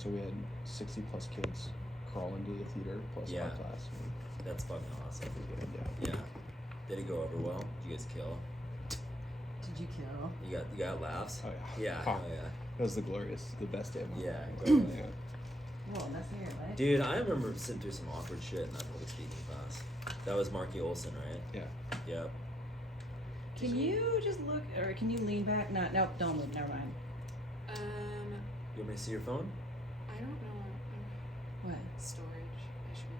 so we had 60 plus kids crawl into the theater plus Yeah. our class. That's fucking awesome. Yeah. Yeah. Did it go over well? Did you guys kill? Did you kill? You got laughs? Oh yeah. Yeah. Huh. Oh yeah. That was the best day of my life. Yeah. Yeah. Whoa, that's in your life? Dude, I remember sitting through some awkward shit in that public speaking class. That was Marky Olson, right? Yeah. Yep. Can you just look, or can you lean back? No, nope, don't move, never mind. You want me to see your phone? I don't know. What? Storage. I should be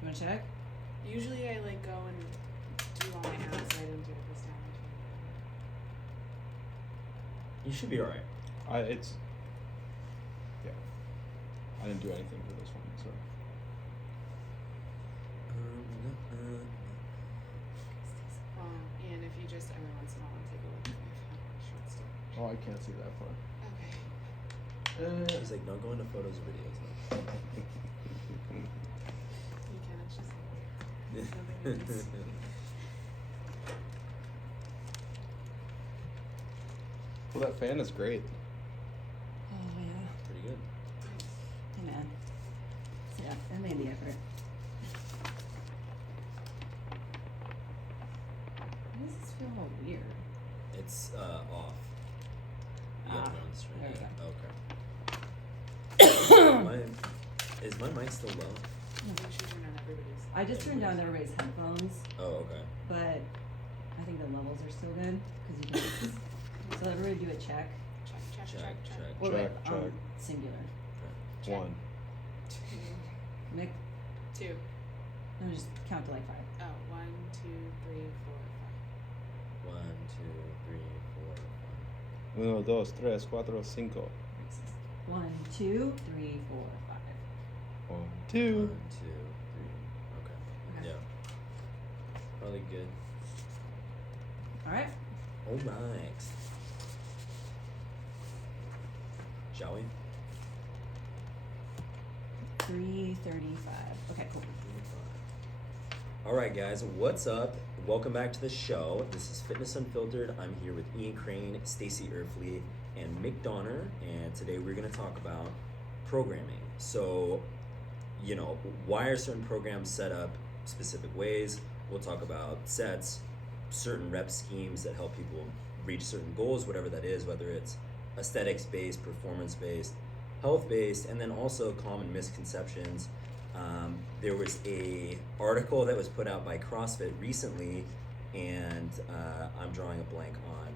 You wanna check? fine. Usually I like go and do all my apps. I didn't do it this time. You should be alright. Yeah. I didn't do anything for this one, so. And if you just every once in a while take a look at my phone, short story. Oh, I can't see that far. Okay. He's like, don't go into photos or videos. You can. It's just nobody knows. Well, that fan is great. Oh, yeah. Pretty good. Hey, man. Yeah, I made the effort. Why does this feel all weird? It's off. You have it on screen. there we Is my mic still low? Make sure you're not everybody's. I just turned down everybody's headphones, Oh, okay. but I think the levels are still good, because you can. So everybody do a check. Check. Or Check, wait, check. singular. Check. 1. Mick, 2. no, just count to like 5. Oh, 1, 2, 3, 4, 5. 1, 2, 3, 4, 5. 1, 2, 3, 4, 5. 1, 2, 3, 4, 5. 1, 1, 2. 2, 3. Okay. Okay. Yeah. Probably good. All right. Oh, nice. Shall we? 3:35. Okay, cool. Alright guys, what's up? Welcome back to the show. This is Fitness Unfiltered. I'm here with Ian Crane, Stacy Erfley, and Mick Donner, and today we're going to talk about programming. So, you know, why are certain programs set up specific ways? We'll talk about sets, certain rep schemes that help people reach certain goals, whatever that is, whether it's aesthetics-based, performance-based, health-based, and then also common misconceptions. There was a article that was put out by CrossFit recently, and I'm drawing a blank on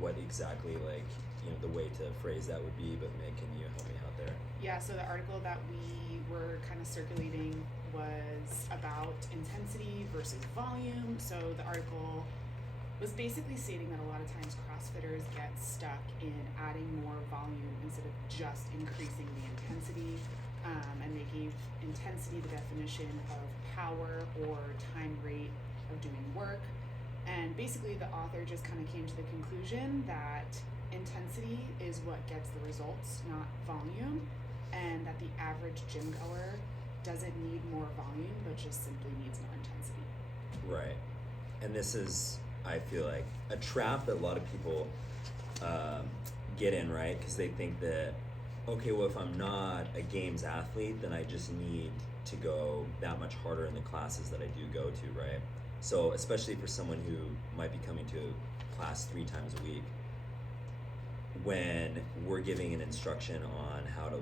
what exactly, like, you know, the way to phrase that would be, but Mick, can you help me out there? Yeah, so the article that we were kind of circulating was about intensity versus volume. So the article was basically stating that a lot of times CrossFitters get stuck in adding more volume instead of just increasing the intensity. And they gave intensity the definition of power or time rate of doing work. And basically the author just kind of came to the conclusion that intensity is what gets the results, not volume, and that the average gym goer doesn't need more volume, but just simply needs more intensity. Right. And this is, I feel like, a trap that a lot of people get in, right? Because they think that, okay, well, if I'm not a games athlete, then I just need to go that much harder in the classes that I do go to, right? So especially for someone who might be coming to class 3 times a week, when we're giving an instruction on how to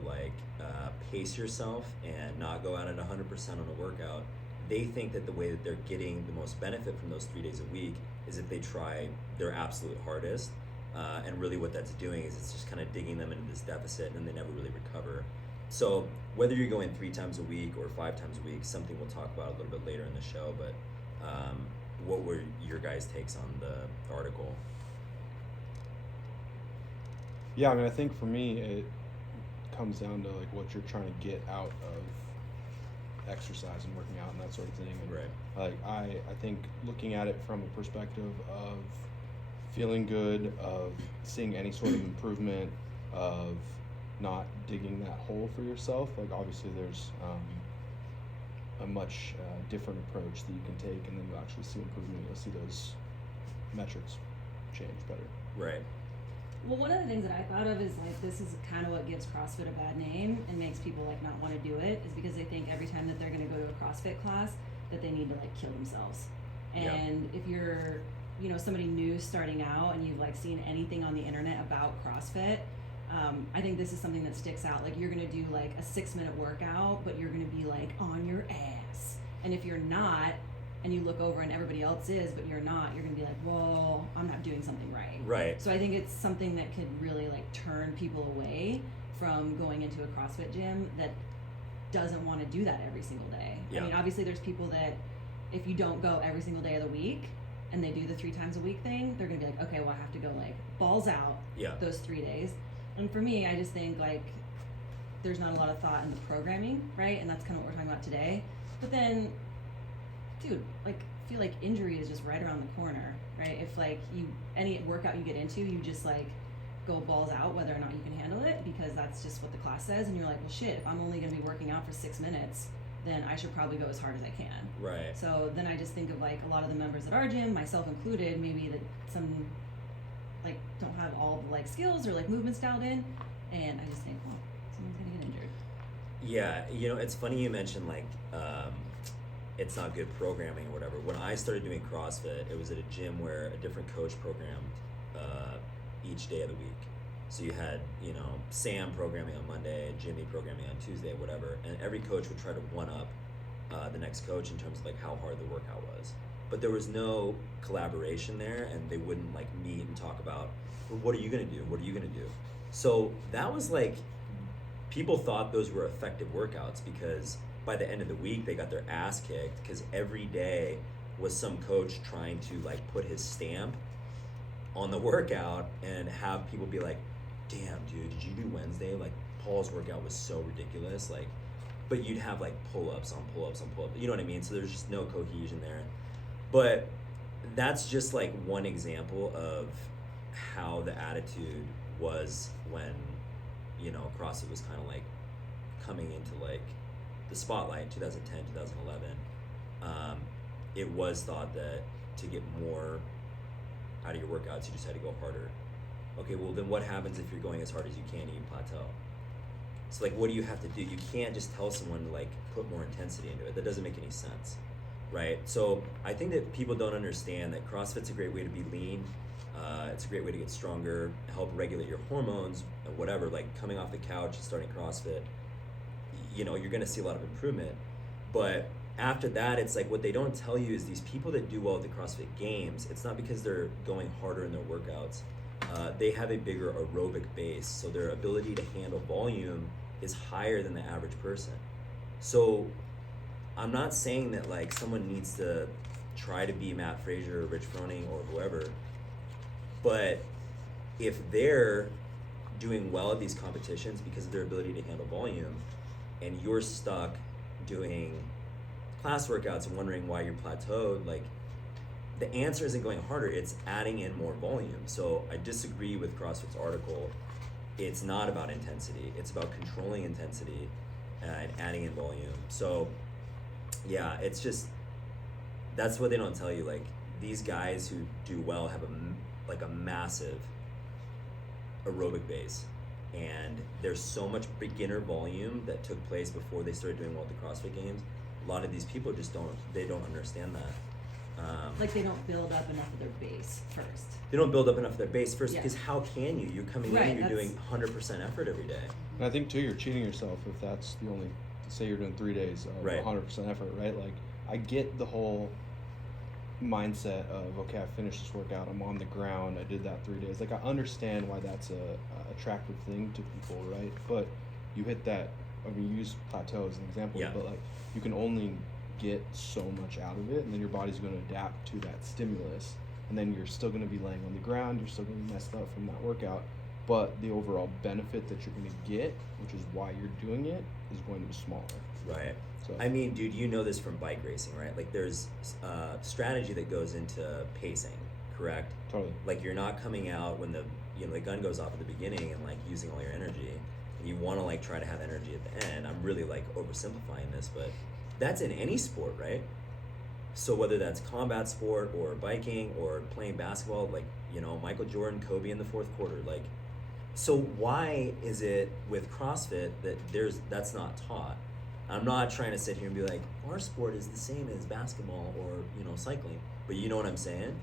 pace yourself and not go out at 100% on a workout, they think that the way that they're getting the most benefit from those 3 days a week is if they try their absolute hardest. And really what that's doing is it's just kind of digging them into this deficit, and they never really recover. So whether you're going 3 times a week or 5 times a week, something we'll talk about a little bit later in the show, but what were your guys' takes on the article? Yeah, I mean, I think for me, it comes down to like what you're trying to get out of exercise and working out and that sort of thing. And Right. like I think looking at it from a perspective of feeling good, of seeing any sort of improvement, of not digging that hole for yourself. Like obviously there's a much different approach that you can take, and then you'll actually see improvement. You'll see those metrics change better. Right. Well, one of the things that I thought of is like this is kind of what gives CrossFit a bad name and makes people like not want to do it is because they think every time that they're going to go to a CrossFit class that they need to like kill themselves. And if you're, you know, somebody new starting out and you've like seen anything on the internet about CrossFit, I think this is something that sticks out. Like you're going to do like a 6-minute workout, but you're going to be like on your ass. And if you're not, and you look over and everybody else is, but you're not, you're gonna be like, well, I'm not doing something right. Right. So I think it's something that could really like turn people away from going into a CrossFit gym that doesn't want to do that every single day. Yeah. I mean, obviously there's people that if you don't go every single day of the week and they do the 3 times a week thing, they're gonna be like, okay, well I have to go like balls out those 3 days. And for me, I just think like there's not a lot of thought in the programming, right? And that's kind of what we're talking about today. But then dude, like, I feel like injury is just right around the corner, right? If like any workout you get into, you just like go balls out whether or not you can handle it because that's just what the class says. And you're like, well, shit, if I'm only gonna be working out for 6 minutes, then I should probably go as hard as I can. Right. So then I just think of like a lot of the members at our gym, myself included, maybe that some like don't have all the like skills or like movements dialed in, and I just think, well, someone's gonna get injured. Yeah, you know, it's funny you mentioned like it's not good programming or whatever. When I started doing CrossFit, it was at a gym where a different coach programmed each day of the week. So you had, you know, Sam programming on Monday, Jimmy programming on Tuesday, whatever, and every coach would try to one up the next coach in terms of like how hard the workout was. But there was no collaboration there, and they wouldn't like meet and talk about, well, what are you gonna do? What are you gonna do? So that was like, people thought those were effective workouts because by the end of the week they got their ass kicked because every day was some coach trying to like put his stamp on the workout and have people be like, damn dude, did you do Wednesday? Like Paul's workout was so ridiculous. Like, but you'd have like pull-ups on pull-ups on pull-ups, you know what I mean? So there's just no cohesion there. But that's just like one example of how the attitude was when, you know, CrossFit was kind of like coming into like the spotlight, 2010, 2011. It was thought that to get more out of your workouts, you just had to go harder. Okay, well then what happens if you're going as hard as you can and you plateau? So like, what do you have to do? You can't just tell someone to like put more intensity into it. That doesn't make any sense, right? So I think that people don't understand that CrossFit's a great way to be lean. It's a great way to get stronger, help regulate your hormones, and whatever. Like coming off the couch and starting CrossFit, you know, you're gonna see a lot of improvement. But after that, it's like what they don't tell you is these people that do well at the CrossFit Games, it's not because they're going harder in their workouts. They have a bigger aerobic base, so their ability to handle volume is higher than the average person. So I'm not saying that like someone needs to try to be Matt Fraser or Rich Froning or whoever, but if they're doing well at these competitions because of their ability to handle volume, and you're stuck doing class workouts and wondering why you're plateaued, like the answer isn't going harder, it's adding in more volume. So I disagree with CrossFit's article. It's not about intensity, it's about controlling intensity and adding in volume. So yeah, it's just, that's what they don't tell you. Like these guys who do well have a massive aerobic base, and there's so much beginner volume that took place before they started doing well at the CrossFit Games. A lot of these people just don't understand that. Like they don't build up enough of their base first. They don't build up enough of their base first, Yeah. because how can you? You're coming in Right, and you're that's- doing 100% effort every day. And I think too, you're cheating yourself if that's the only, say you're doing 3 days of Right. 100% effort, right? Like, I get the whole mindset of, okay, I finished this workout, I'm on the ground, I did that 3 days. Like, I understand why that's a attractive thing to people, right? But you hit that, I mean, you use plateau as an example, Yeah. but like, you can only get so much out of it, and then your body's going to adapt to that stimulus, and then you're still going to be laying on the ground, you're still going to be messed up from that workout, but the overall benefit that you're going to get, which is why you're doing it, is going to be smaller. Right. So I mean, dude, you know this from bike racing, right? Like there's strategy that goes into pacing, correct? totally. Like you're not coming out when the gun goes off at the beginning and like using all your energy. You want to like try to have energy at the end. I'm really like oversimplifying this, but that's in any sport, right? So whether that's combat sport or biking or playing basketball, like, you know, Michael Jordan, Kobe in the fourth quarter, like, so why is it with CrossFit that that's not taught? I'm not trying to sit here and be like, our sport is the same as basketball or, you know, cycling, but you know what I'm saying?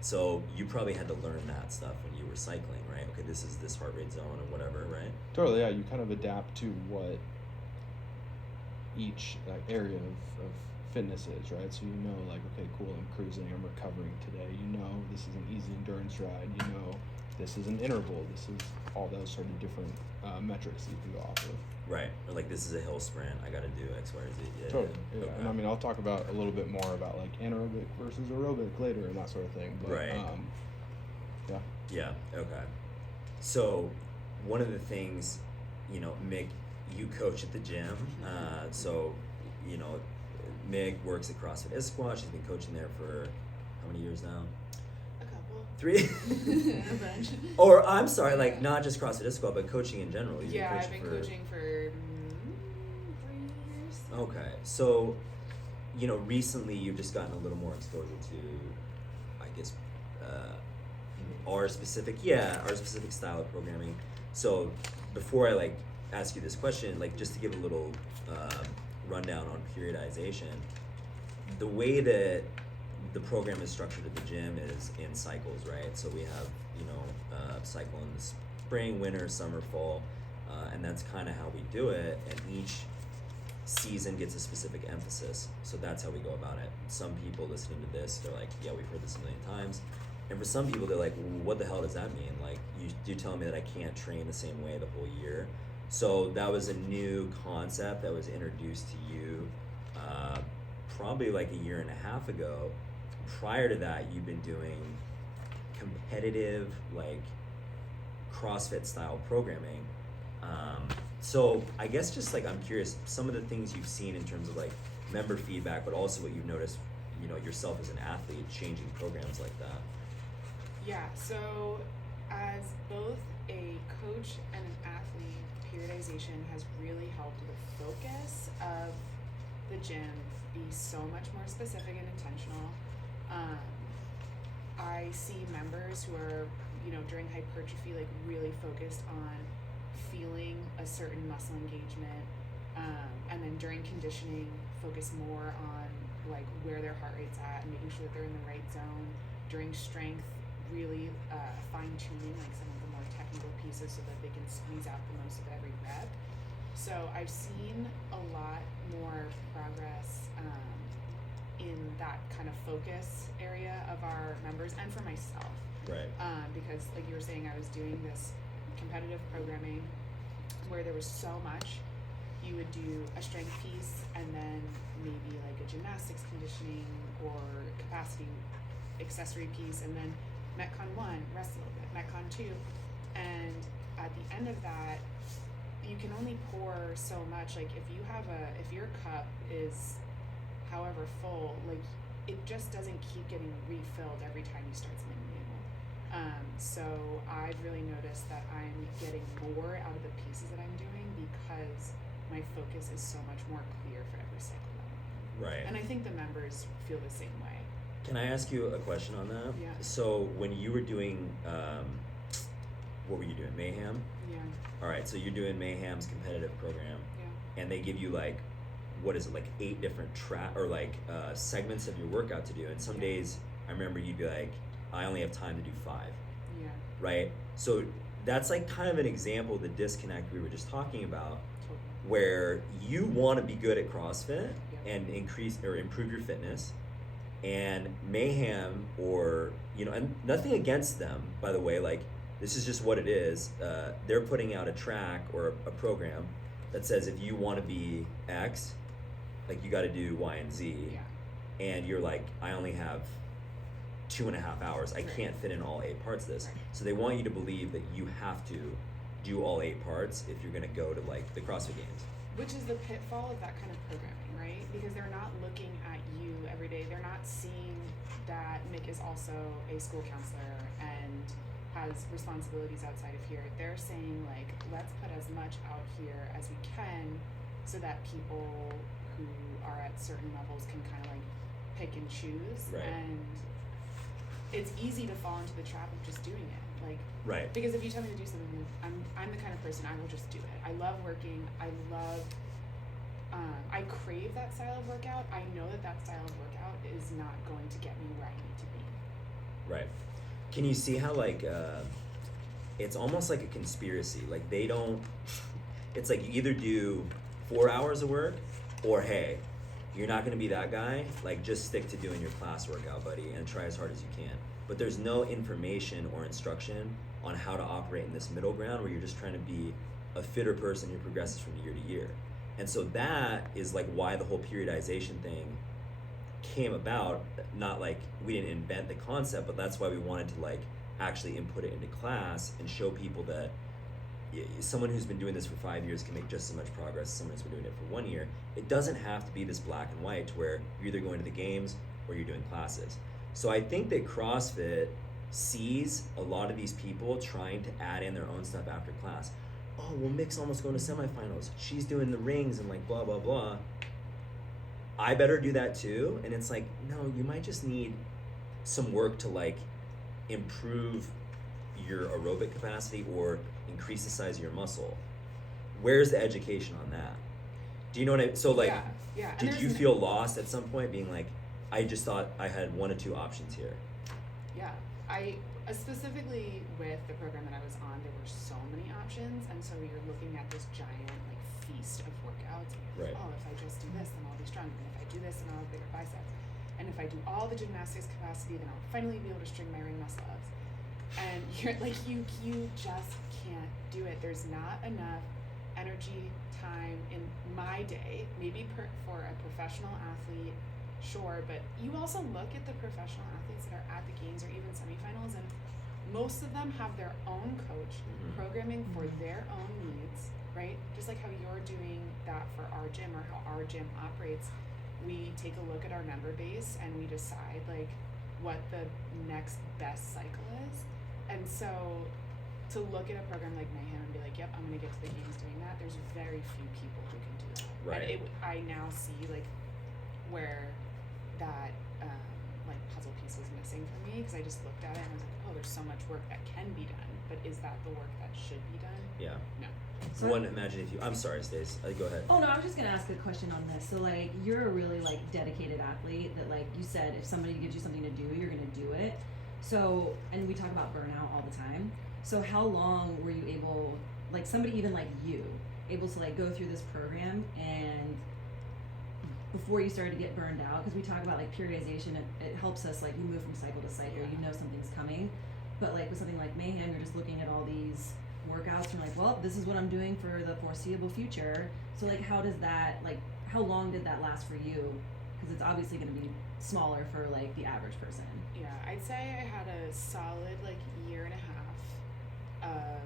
So you probably had to learn that stuff when you were cycling, right? Okay, this is this heart rate zone or whatever, right? Totally, yeah. You kind of adapt to what each area of fitness is, right? So you know, like, okay, cool, I'm cruising, I'm recovering today. You know, this is an easy endurance ride. You know, this is an interval. This is all those sort of different metrics that you can go off of. Right. Or like, this is a hill sprint. I got to do X, Y, or Z. Yeah, Totally. Yeah. Okay. And I mean, I'll talk about a little bit more about like anaerobic versus aerobic later and that sort of thing. But, right. Yeah. Yeah. Okay. So one of the things, you know, Mick, you coach at the gym. So, you know, Meg works at CrossFit Issaquah. She's been coaching there for how many years now? A couple. 3? A bunch. Or I'm sorry, like not just CrossFit Issaquah, but coaching in general. I've been coaching for 3 years. Okay, so, you know, recently you've just gotten a little more exposure to, I guess, our specific style of programming. So before I like ask you this question, like just to give a little rundown on periodization, the way that the program is structured at the gym is in cycles, right? So we have, you know, cycle in the spring, winter, summer, fall, and that's kind of how we do it, and each season gets a specific emphasis. So that's how we go about it. Some people listening to this, they're like, yeah, we've heard this a million times. And for some people, they're like, well, what the hell does that mean? Like, you're telling me that I can't train the same way the whole year? So that was a new concept that was introduced to you probably like a year and a half ago. Prior to that, you've been doing competitive, like, CrossFit style programming. So I guess just like, I'm curious, some of the things you've seen in terms of like member feedback, but also what you've noticed, you know, yourself as an athlete changing programs like that. Yeah, so as both a coach and an athlete, periodization has really helped the focus of the gym be so much more specific and intentional. I see members who are, you know, during hypertrophy, like really focused on feeling a certain muscle engagement, and then during conditioning, focus more on like where their heart rate's at and making sure that they're in the right zone. During strength, really fine-tuning like some of the more technical pieces so that they can squeeze out the most of every rep. So I've seen a lot more progress in that kind of focus area of our members and for myself. Right. Because like you were saying, I was doing this competitive programming where there was so much. You would do a strength piece and then maybe like a gymnastics conditioning or capacity accessory piece, and then Metcon 1, rest a little bit, Metcon 2, and at the end of that, you can only pour so much. Like if your cup is however full, like it just doesn't keep getting refilled every time you start something new. So I've really noticed that I'm getting more out of the pieces that I'm doing because my focus is so much more clear for every cycle that I'm on. Right. And I think the members feel the same way. Can I ask you a question on that? Yeah. So when you were doing, what were you doing? Mayhem? Yeah. All right. So you're doing Mayhem's competitive program, Yeah. and they give you like, what is it, like 8 different segments of your workout to do. And some days I remember you'd be like, I only have time to do 5. Yeah. Right. So that's like kind of an example of the disconnect we were just talking about, Totally. where you want to be good at CrossFit Yeah. and increase or improve your fitness, and Mayhem, or, you know, and nothing against them, by the way, like this is just what it is. They're putting out a track or a program that says if you want to be X, like you got to do Y and Z, Yeah. and you're like, I only have 2.5 hours. I Right. can't fit in all 8 parts of this. Right. So they want you to believe that you have to do all 8 parts if you're going to go to like the CrossFit Games. Which is the pitfall of that kind of programming, right? Because they're not looking at you every day. They're not seeing that Mick is also a school counselor and has responsibilities outside of here. They're saying like, let's put as much out here as we can so that people who are at certain levels can kind of like pick and choose, Right. and it's easy to fall into the trap of just doing it. Like, Right. because if you tell me to do something, I'm the kind of person, I will just do it. I love working. I crave that style of workout. I know that style of workout is not going to get me where I need to be. Right. Can you see how like it's almost like a conspiracy? Like they don't. It's like you either do 4 hours of work, or hey, you're not going to be that guy. Like just stick to doing your class workout, buddy, and try as hard as you can. But there's no information or instruction on how to operate in this middle ground where you're just trying to be a fitter person who progresses from year to year. And so that is like why the whole periodization thing came about. Not like we didn't invent the concept, but that's why we wanted to like actually input it into class and show people that someone who's been doing this for 5 years can make just as much progress as someone who's been doing it for 1 year. It doesn't have to be this black and white to where you're either going to the games or you're doing classes. So I think that CrossFit sees a lot of these people trying to add in their own stuff after class. Oh, well, Mick's almost going to semifinals. She's doing the rings and like blah, blah, blah. I better do that too. And it's like, no, you might just need some work to like improve your aerobic capacity or increase the size of your muscle. Where's the education on that? Do you know what I mean? So like, yeah. did you feel lost at some point being like, I just thought I had 1 or 2 options here? Yeah, I specifically with the program that I was on, there were so many options, and so you're looking at this giant like feast of workouts. Right. Oh, if I just do this, then I'll be strong. And if I do this, then I'll have bigger biceps. And if I do all the gymnastics capacity, then I'll finally be able to string my ring muscle ups. And you're like, you just can't do it. There's not enough energy, time in my day. Maybe for a professional athlete. Sure, but you also look at the professional athletes that are at the games or even semifinals, and most of them have their own coach programming for their own needs, right? Just like how you're doing that for our gym or how our gym operates, we take a look at our member base and we decide like what the next best cycle is. And so to look at a program like Mayhem and be like, yep, I'm gonna get to the games doing that, there's very few people who can do that. Right. And I now see like where that like puzzle piece was missing for me, because I just looked at it and I was like, oh, there's so much work that can be done, but is that the work that should be done? Yeah. No. So One, imagine if you, I'm sorry, Stace, go ahead. Oh no, I was just gonna ask a question on this. So like, you're a really like dedicated athlete that like you said, if somebody gives you something to do, you're gonna do it. So, and we talk about burnout all the time. So how long were you able, like somebody even like you, able to like go through this program and before you started to get burned out? Because we talk about like periodization, it helps us like you move from cycle to cycle, you know something's coming. But like with something like Mayhem, you're just looking at all these workouts and you're like, well, this is what I'm doing for the foreseeable future. So like, how does that, like, how long did that last for you? Because it's obviously going to be smaller for like the average person. Yeah, I'd say I had a solid like year and a half of,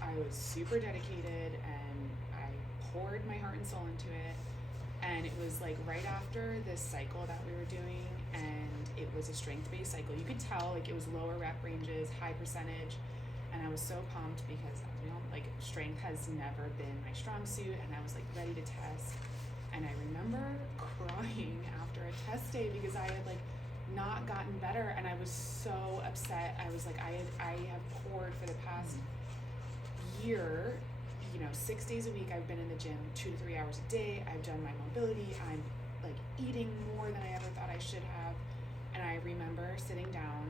I was super dedicated and I poured my heart and soul into it. And it was like right after this cycle that we were doing, and it was a strength-based cycle. You could tell like it was lower rep ranges, high percentage, and I was so pumped because, you know, like strength has never been my strong suit, and I was like ready to test. And I remember crying after a test day because I had like not gotten better, and I was so upset. I was like, I have poured for the past year, you know, 6 days a week. I've been in the gym 2 to 3 hours a day. I've done my mobility. I'm like eating more than I ever thought I should have. And I remember sitting down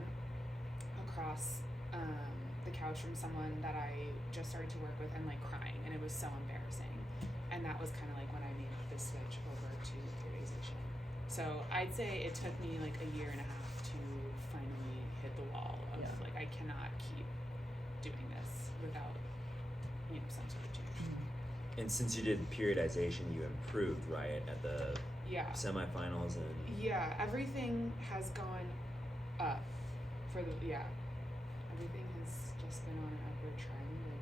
across the couch from someone that I just started to work with and like crying, and it was so embarrassing. And that was kind of like when I made the switch over to periodization. So I'd say it took me like a year and a half to finally hit the wall of like, I cannot keep doing this without, you know, some sort of change. And since you did periodization, you improved, right, at the semifinals and everything has gone up for the everything has just been on an upward trend, and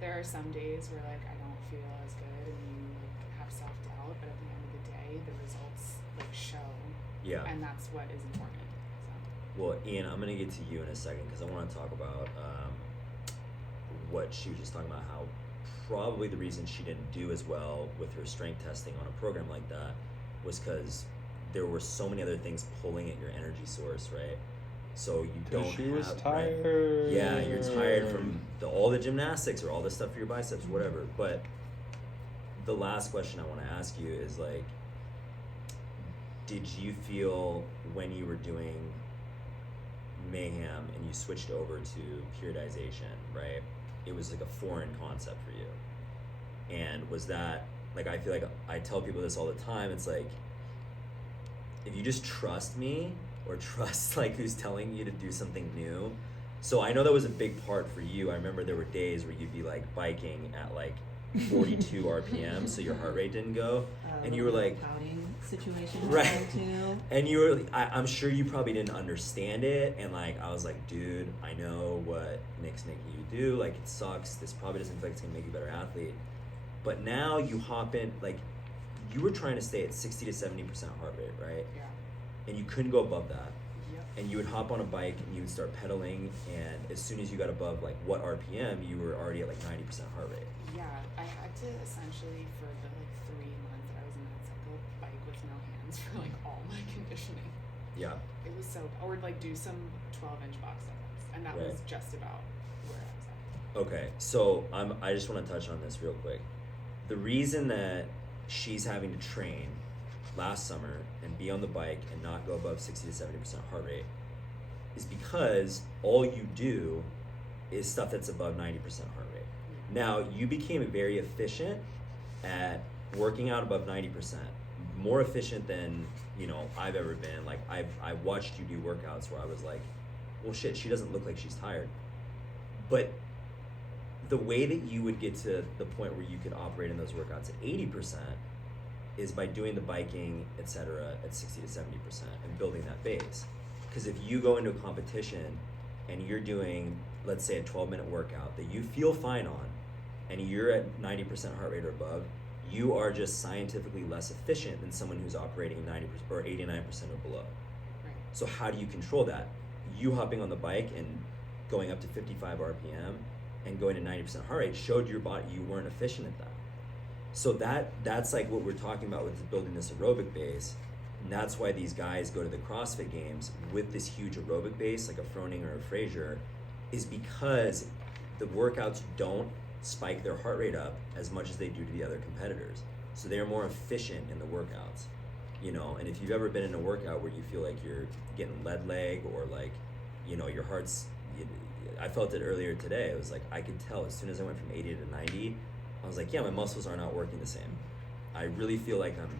there are some days where like I don't feel as good and you like have self-doubt, but at the end of the day the results like show, and that's what is important. So. Well, Ian, I'm gonna get to you in a second because I want to talk about what she was just talking about, how probably the reason she didn't do as well with her strength testing on a program like that was because there were so many other things pulling at your energy source, right? So you 'Cause don't she have, was right? tired. Yeah, you're tired from all the gymnastics or all the stuff for your biceps, whatever. But the last question I want to ask you is like, did you feel when you were doing Mayhem and you switched over to periodization, right? It was like a foreign concept for you. And was that, like, I feel like I tell people this all the time, it's like, if you just trust me or trust like who's telling you to do something new. So I know that was a big part for you. I remember there were days where you'd be like biking at like 42 RPM, so your heart rate didn't go, and you were like pouting situation, right? Too. And you were, I'm sure you probably didn't understand it, and like I was like, dude, I know what Nick's making you do. Like it sucks. This probably doesn't feel like it's gonna make you a better athlete. But now you hop in, like you were trying to stay at 60 to 70% heart rate, right? Yeah. And you couldn't go above that. Yep. And you would hop on a bike and you would start pedaling, and as soon as you got above like what RPM, you were already at like 90% heart rate. Yeah, I had to essentially, for the like 3 months that I was in that cycle, bike with no hands for like all my conditioning. Yeah. It was so, or like do some 12-inch box ups, and that was Right. just about where I was at. Okay, so I just want to touch on this real quick. The reason that she's having to train last summer and be on the bike and not go above 60 to 70% heart rate is because all you do is stuff that's above 90% heart rate. Now, you became very efficient at working out above 90%, more efficient than, you know, I've ever been. Like, I watched you do workouts where I was like, well, shit, she doesn't look like she's tired. But the way that you would get to the point where you could operate in those workouts at 80% is by doing the biking, etc., at 60 to 70% and building that base. Because if you go into a competition and you're doing, let's say, a 12-minute workout that you feel fine on, and you're at 90% heart rate or above, you are just scientifically less efficient than someone who's operating 90% or 89% or below. Right. So how do you control that? You hopping on the bike and going up to 55 RPM and going to 90% heart rate showed your body you weren't efficient at that. So that's like what we're talking about with building this aerobic base. And that's why these guys go to the CrossFit Games with this huge aerobic base, like a Froning or a Fraser, is because the workouts don't spike their heart rate up as much as they do to the other competitors. So they're more efficient in the workouts, you know. And if you've ever been in a workout where you feel like you're getting lead leg or like, you know, your heart's, I felt it earlier today. It was like, I could tell as soon as I went from 80 to 90, I was like, yeah, my muscles are not working the same. I really feel like I'm,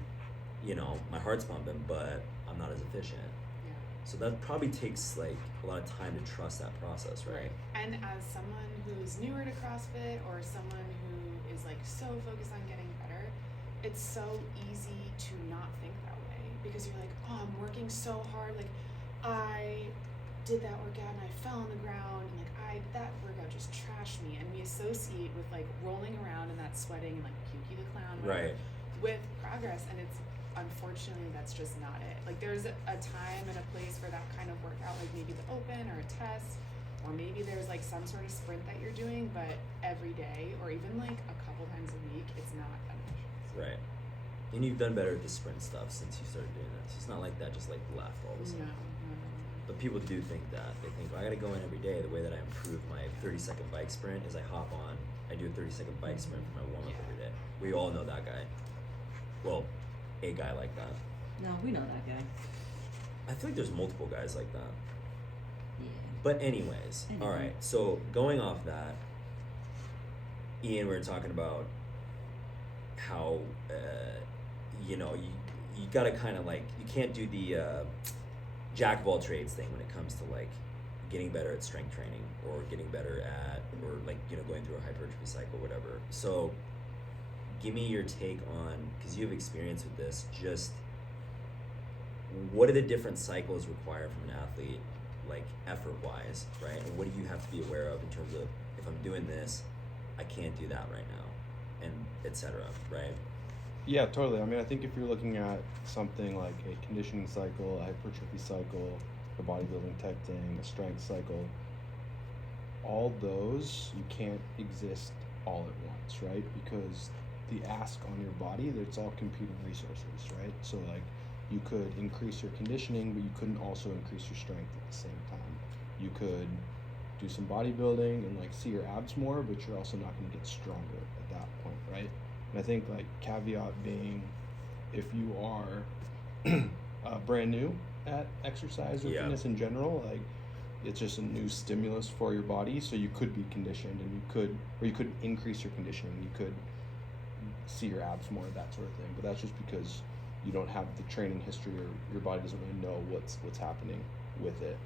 you know, my heart's pumping, but I'm not as efficient. Yeah. So that probably takes like a lot of time to trust that process, right? And as someone who's newer to CrossFit or someone who is like so focused on getting better, it's so easy to not think that way because you're like, oh, I'm working so hard. Like I did that workout and I fell on the ground and like that workout just trashed me, and we associate with like rolling around and that sweating and like Pukey the Clown, whatever, Right. with progress, and it's unfortunately that's just not it. Like there's a time and a place for that kind of workout, like maybe the open or a test, or maybe there's like some sort of sprint that you're doing, but every day or even like a couple times a week, it's not beneficial. Right. And you've done better at the sprint stuff since you started doing this. It's not like that just like left all of a sudden. No. But people do think that. They think, well, I gotta go in every day. The way that I improve my 30-second bike sprint is I hop on, I do a 30-second bike sprint for my warm-up every day. We all know that guy. Well, a guy like that. No, we know that guy. I feel like there's multiple guys like that. Yeah. But anyways, Anyway. all right. So going off that, Ian, we were talking about how you know you gotta kind of like you can't do the jack of all trades thing when it comes to like getting better at strength training or getting better at or like you know going through a hypertrophy cycle or whatever. So give me your take on, because you have experience with this, just what are the different cycles required from an athlete, like effort-wise, right? And what do you have to be aware of in terms of, if I'm doing this, I can't do that right now, and etc., right? Yeah, totally. I mean, I think if you're looking at something like a conditioning cycle, a hypertrophy cycle, a bodybuilding type thing, a strength cycle, all those, you can't exist all at once, right? Because the ask on your body, it's all competing resources, right? So like you could increase your conditioning, but you couldn't also increase your strength at the same time. You could do some bodybuilding and like see your abs more, but you're also not going to get stronger at that point, right? And I think like caveat being, if you are brand new at exercise or Yeah. fitness in general, like it's just a new stimulus for your body, so you could be conditioned and you could increase your conditioning, you could see your abs more, that sort of thing. But that's just because you don't have the training history, or your body doesn't really know what's happening with it.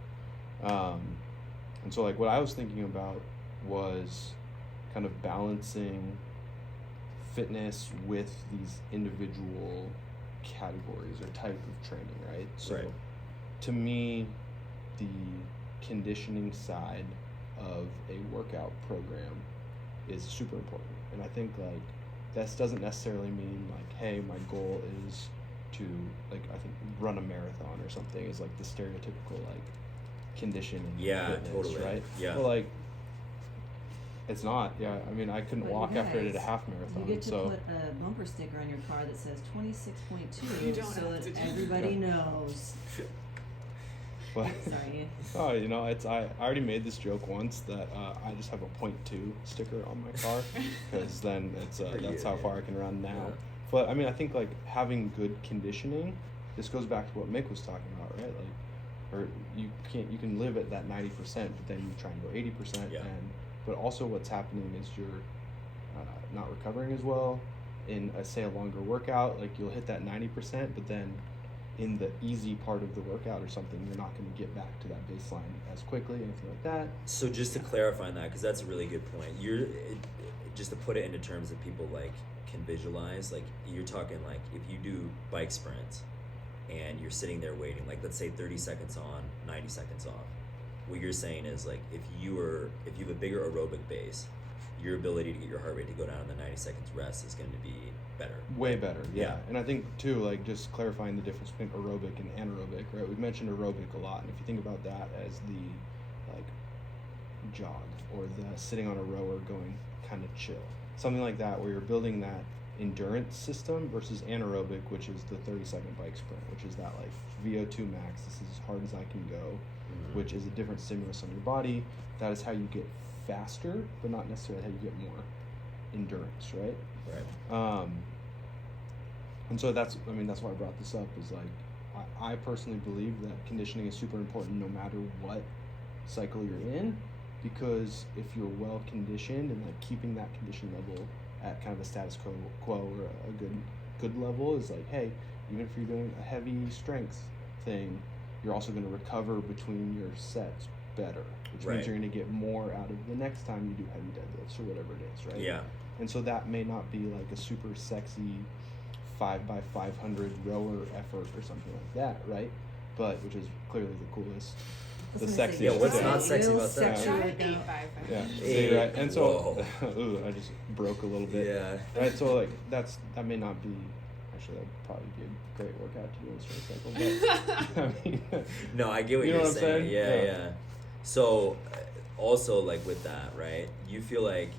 And so like what I was thinking about was kind of balancing fitness with these individual categories or type of training, right? So Right. to me, the conditioning side of a workout program is super important. And I think like this doesn't necessarily mean like, hey, my goal is to like, I think run a marathon or something is like the stereotypical like conditioning Yeah, fitness, totally. right? Yeah. But like it's not. Yeah, I mean I couldn't But you walk after I did a guys, half marathon. You get to so put a bumper sticker on your car that says 26.2 You don't so have that to do everybody knows. but Sorry. oh, you know, it's I already made this joke once that I just have a 0.2 sticker on my car because then it's that's how far I can run now. Yeah. But I mean, I think like having good conditioning. This goes back to what Mick was talking about, right? Like, or you can live at that 90%, but then you try and go 80%, Yeah. but also what's happening is you're not recovering as well in say a longer workout. Like you'll hit that 90%, but then in the easy part of the workout or something, you're not going to get back to that baseline as quickly, anything like that. So just to clarify on that, because that's a really good point. Just to put it into terms that people like can visualize. Like you're talking like if you do bike sprints and you're sitting there waiting, like let's say 30 seconds on, 90 seconds off. What you're saying is like if you have a bigger aerobic base, your ability to get your heart rate to go down in the 90 seconds rest is going to be better. Way better, yeah. Yeah. And I think too, like just clarifying the difference between aerobic and anaerobic, right? We've mentioned aerobic a lot, and if you think about that as the like jog or the sitting on a rower going kind of chill, something like that, where you're building that endurance system versus anaerobic, which is the 30-second bike sprint, which is that like VO2 max. This is as hard as I can go, which is a different stimulus on your body. That is how you get faster, but not necessarily how you get more endurance, right? Right. And so that's why I brought this up, is like I personally believe that conditioning is super important no matter what cycle you're in, because if you're well conditioned and like keeping that condition level at kind of a status quo or a good level is like, hey, even if you're doing a heavy strength thing, you're also going to recover between your sets better, which Right. means you're going to get more out of the next time you do heavy deadlifts or whatever it is, right? Yeah. And so that may not be like a super sexy 5x500 rower effort or something like that, right? But which is clearly the coolest, the sexiest. Yeah, what's thing. not sexy about that? Try Right. 8x5. Yeah, Hey, see, right. And so, whoa. ooh, I just broke a little bit. Yeah. Right. So like that may not be. Actually, that'd probably be a great workout to do in a strength cycle. But I mean, No, I get what You know you're what I'm saying. saying? Yeah, Yeah. yeah. So, also like with that, right? You feel like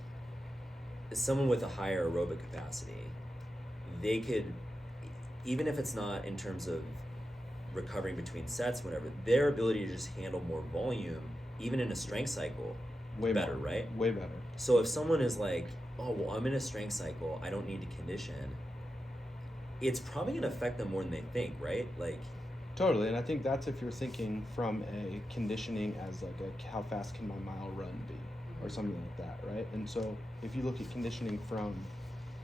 someone with a higher aerobic capacity, they could, even if it's not in terms of recovering between sets, whatever, their ability to just handle more volume, even in a strength cycle, way better, more, right? Way better. So if someone is like, oh, well, I'm in a strength cycle, I don't need to condition, it's probably going to affect them more than they think, right? Like, Totally, and I think that's if you're thinking from a conditioning as like a how fast can my mile run be, or something like that, right? And so if you look at conditioning from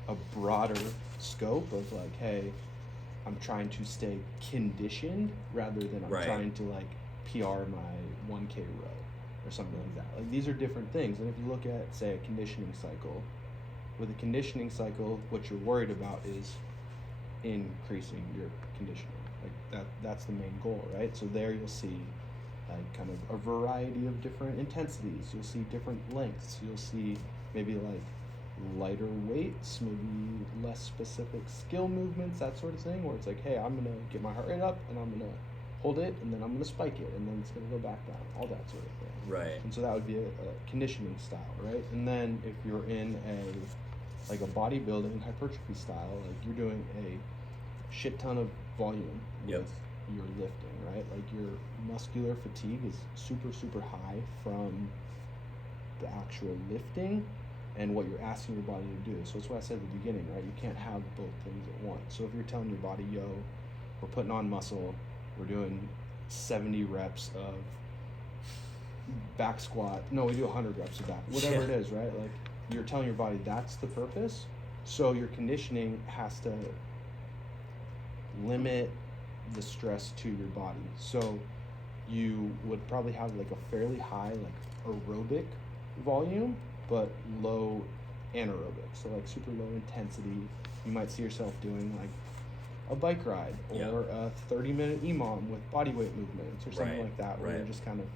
a broader scope of like, hey, I'm trying to stay conditioned rather than I'm Right. trying to like PR my 1K row or something like that. Like these are different things. And if you look at say a conditioning cycle, with a conditioning cycle, what you're worried about is increasing your conditioning. Like that's the main goal, right? So there you'll see like kind of a variety of different intensities. You'll see different lengths. You'll see maybe like lighter weights, maybe less specific skill movements, that sort of thing, where it's like, hey, I'm gonna get my heart rate up and I'm gonna hold it and then I'm gonna spike it and then it's gonna go back down, all that sort of thing. right. And so that would be a conditioning style, right? And then if you're in a bodybuilding hypertrophy style, like you're doing a shit ton of volume Yep. with your lifting, right? Like your muscular fatigue is super, super high from the actual lifting and what you're asking your body to do. So that's what I said at the beginning, right? You can't have both things at once. So if you're telling your body, yo, we're putting on muscle, we're doing 70 reps of back squat. No, we do 100 reps of that. Whatever it is, right? Like you're telling your body that's the purpose. So your conditioning has to limit the stress to your body. So you would probably have like a fairly high like aerobic volume, but low anaerobic. So like super low intensity. You might see yourself doing like a bike ride or Yeah. a 30-minute EMOM with body weight movements or something Right, like that, where right. you're just kind of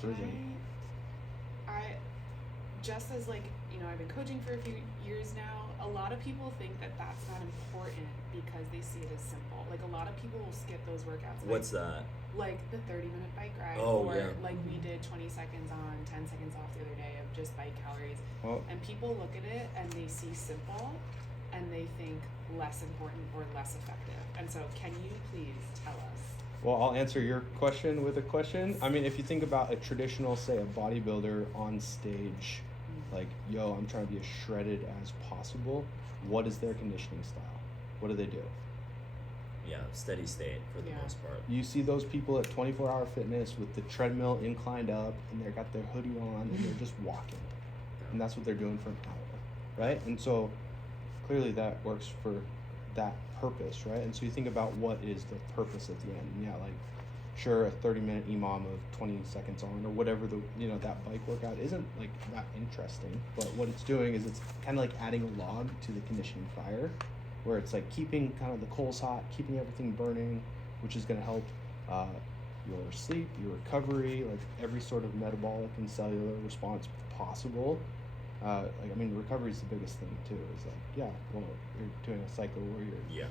cruising. I just as like, you know, I've been coaching for a few years now, a lot of people think that that's not important because they see it as simple. Like a lot of people will skip those workouts. What's that? Like the 30-minute bike ride, Oh, or yeah. like we did 20 seconds on, 10 seconds off the other day of just bike calories. Well, And people look at it and they see simple and they think less important or less effective. And so can you please tell us? well, I'll answer your question with a question. I mean, if you think about a traditional, say, a bodybuilder on stage, like, yo, I'm trying to be as shredded as possible, what is their conditioning style? What do they do? Yeah, steady state for the Yeah. most part. You see those people at 24-hour fitness with the treadmill inclined up, and they've got their hoodie on, and they're just walking. And that's what they're doing for an hour, right? And so clearly that works for that purpose, right? And so you think about what is the purpose at the end. And yeah, like, sure, a 30-minute EMOM of 20 seconds on, or whatever the, you know, that bike workout isn't like that interesting. But what it's doing is it's kind of like adding a log to the conditioning fire, where it's like keeping kind of the coals hot, keeping everything burning, which is going to help your sleep, your recovery, like every sort of metabolic and cellular response possible. Like, I mean, recovery is the biggest thing too. Is like, yeah, well, you're doing a cycle where you're Yeah.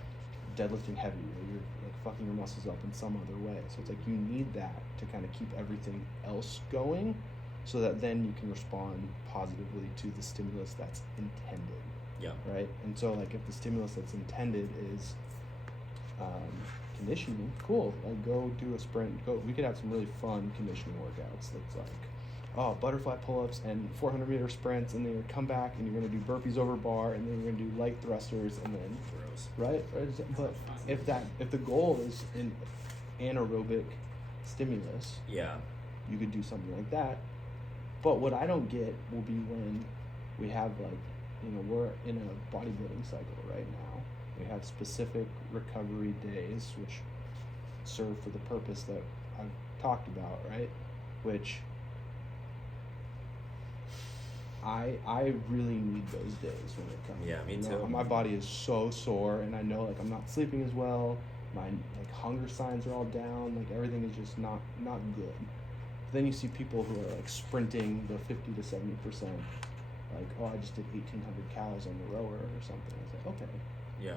deadlifting heavy, or you're like fucking your muscles up in some other way. So it's like you need that to kind of keep everything else going, so that then you can respond positively to the stimulus that's intended. Yeah. Right? And so like if the stimulus that's intended is conditioning, cool. Like go do a sprint. We could have some really fun conditioning workouts that's like, oh, butterfly pull-ups and 400-meter sprints, and then you come back and you're gonna do burpees over bar, and then you're gonna do light thrusters, and then Gross. right. But if the goal is an anaerobic stimulus, Yeah. you could do something like that. But what I don't get will be when we have like, you know, we're in a bodybuilding cycle right now. We have specific recovery days which serve for the purpose that I've talked about, right? Which I really need those days when it comes. Yeah, me You know, too. my body is so sore, and I know like I'm not sleeping as well. My like hunger signs are all down. Like everything is just not good. Then you see people who are like sprinting the 50 to 70%. Like, oh, I just did 1,800 calories on the rower or something. It's like, okay, Yeah.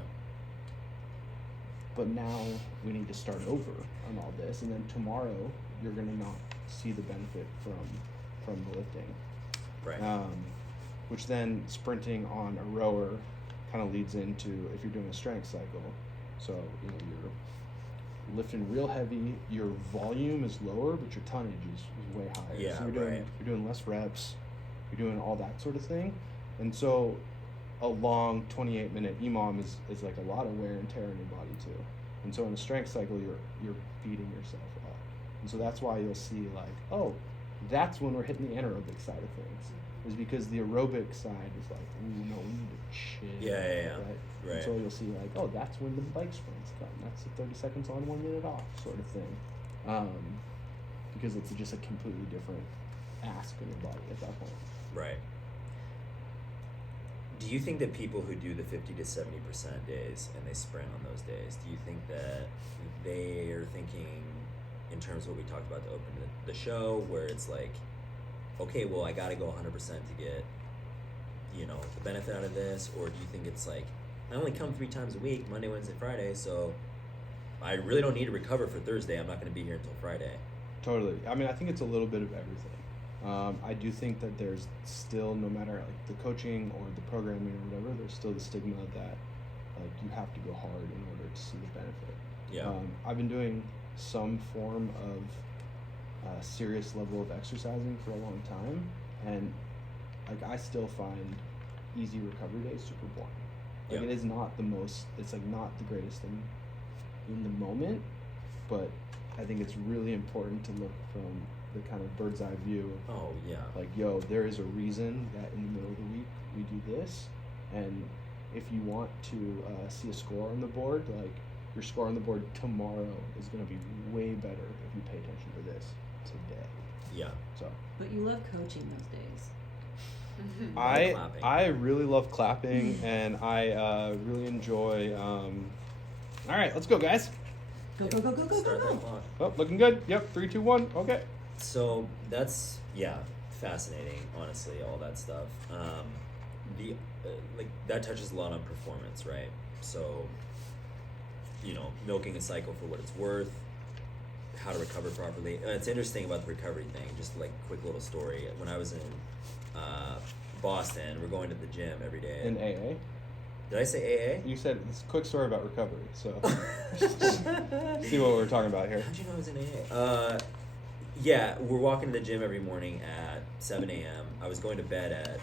but now we need to start over on all this, and then tomorrow you're gonna not see the benefit from the lifting. Right. Which then sprinting on a rower kind of leads into, if you're doing a strength cycle, so you know you're lifting real heavy, your volume is lower, but your tonnage is way higher. Yeah, so you're doing less reps, you're doing all that sort of thing, and so a long 28-minute EMOM is like a lot of wear and tear in your body too. And so in a strength cycle, you're beating yourself up, and so that's why you'll see like, oh, that's when we're hitting the anaerobic side of things, is because the aerobic side is like, ooh, no, we need to chill. Yeah. Right? Right. And so you'll see like, oh, that's when the bike sprints come. That's the 30 seconds on, 1 minute off sort of thing. Because it's just a completely different ask on your body at that point. Right. Do you think that people who do the 50 to 70% days and they sprint on those days, do you think that they are thinking in terms of what we talked about to open the show, where it's like, okay, well, I got to go 100% to get, you know, the benefit out of this? Or do you think it's like, I only come 3 times a week, Monday, Wednesday, Friday, so I really don't need to recover for Thursday. I'm not going to be here until Friday. Totally. I mean, I think it's a little bit of everything. I do think that there's still, no matter like the coaching or the programming or whatever, there's still the stigma that like you have to go hard in order to see the benefit. Yeah. I've been doing some form of serious level of exercising for a long time, and like I still find easy recovery days super boring. Like Yeah. it is not the most, it's like not the greatest thing in the moment, but I think it's really important to look from the kind of bird's eye view of Oh yeah. like, yo, there is a reason that in the middle of the week we do this, and if you want to see a score on the board, like your score on the board tomorrow is going to be way better if you pay attention to this today. Yeah. So But you love coaching those days. Clapping. I really love clapping, and I really enjoy. All right, let's go, guys. Go, go, go, go, go, Start go, that go. clock. Oh, looking good. Yep, 3, 2, 1. Okay. So that's fascinating. Honestly, all that stuff. The like that touches a lot on performance, right? So, milking a cycle for what it's worth, how to recover properly. And it's interesting about the recovery thing. Just like quick little story. When I was in Boston, we're going to the gym every day. In AA, Did I say you said this quick story about recovery. So AA? see what we're talking about here. How'd you know I was in AA? Yeah, we're walking to the gym every morning at 7 a.m. I was going to bed at.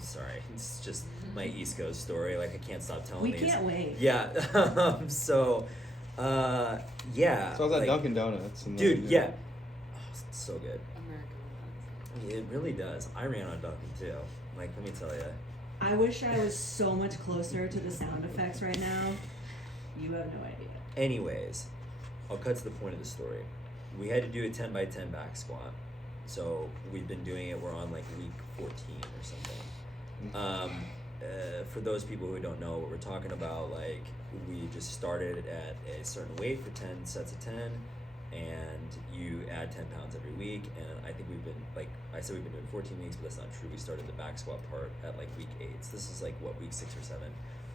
Sorry, it's just my East Coast story. Like I can't stop telling We these. can't wait. Yeah. So, yeah. So I was at like, Dunkin' Donuts. And Dude, then, yeah. Oh, it's so good. American It really does. I ran on Dunkin' too. Like, let me tell you. I wish I was so much closer to the sound effects right now. You have no idea. Anyways, I'll cut to the point of the story. We had to do a 10 by 10 back squat. So we've been doing it. We're on like week 14 or something. For those people who don't know what we're talking about, like we just started at a certain weight for 10 sets of 10, and you add 10 pounds every week. And I think we've been, like I said, we've been doing 14 weeks, but that's not true. We started the back squat part at like week 8. So this is like what, week 6 or 7.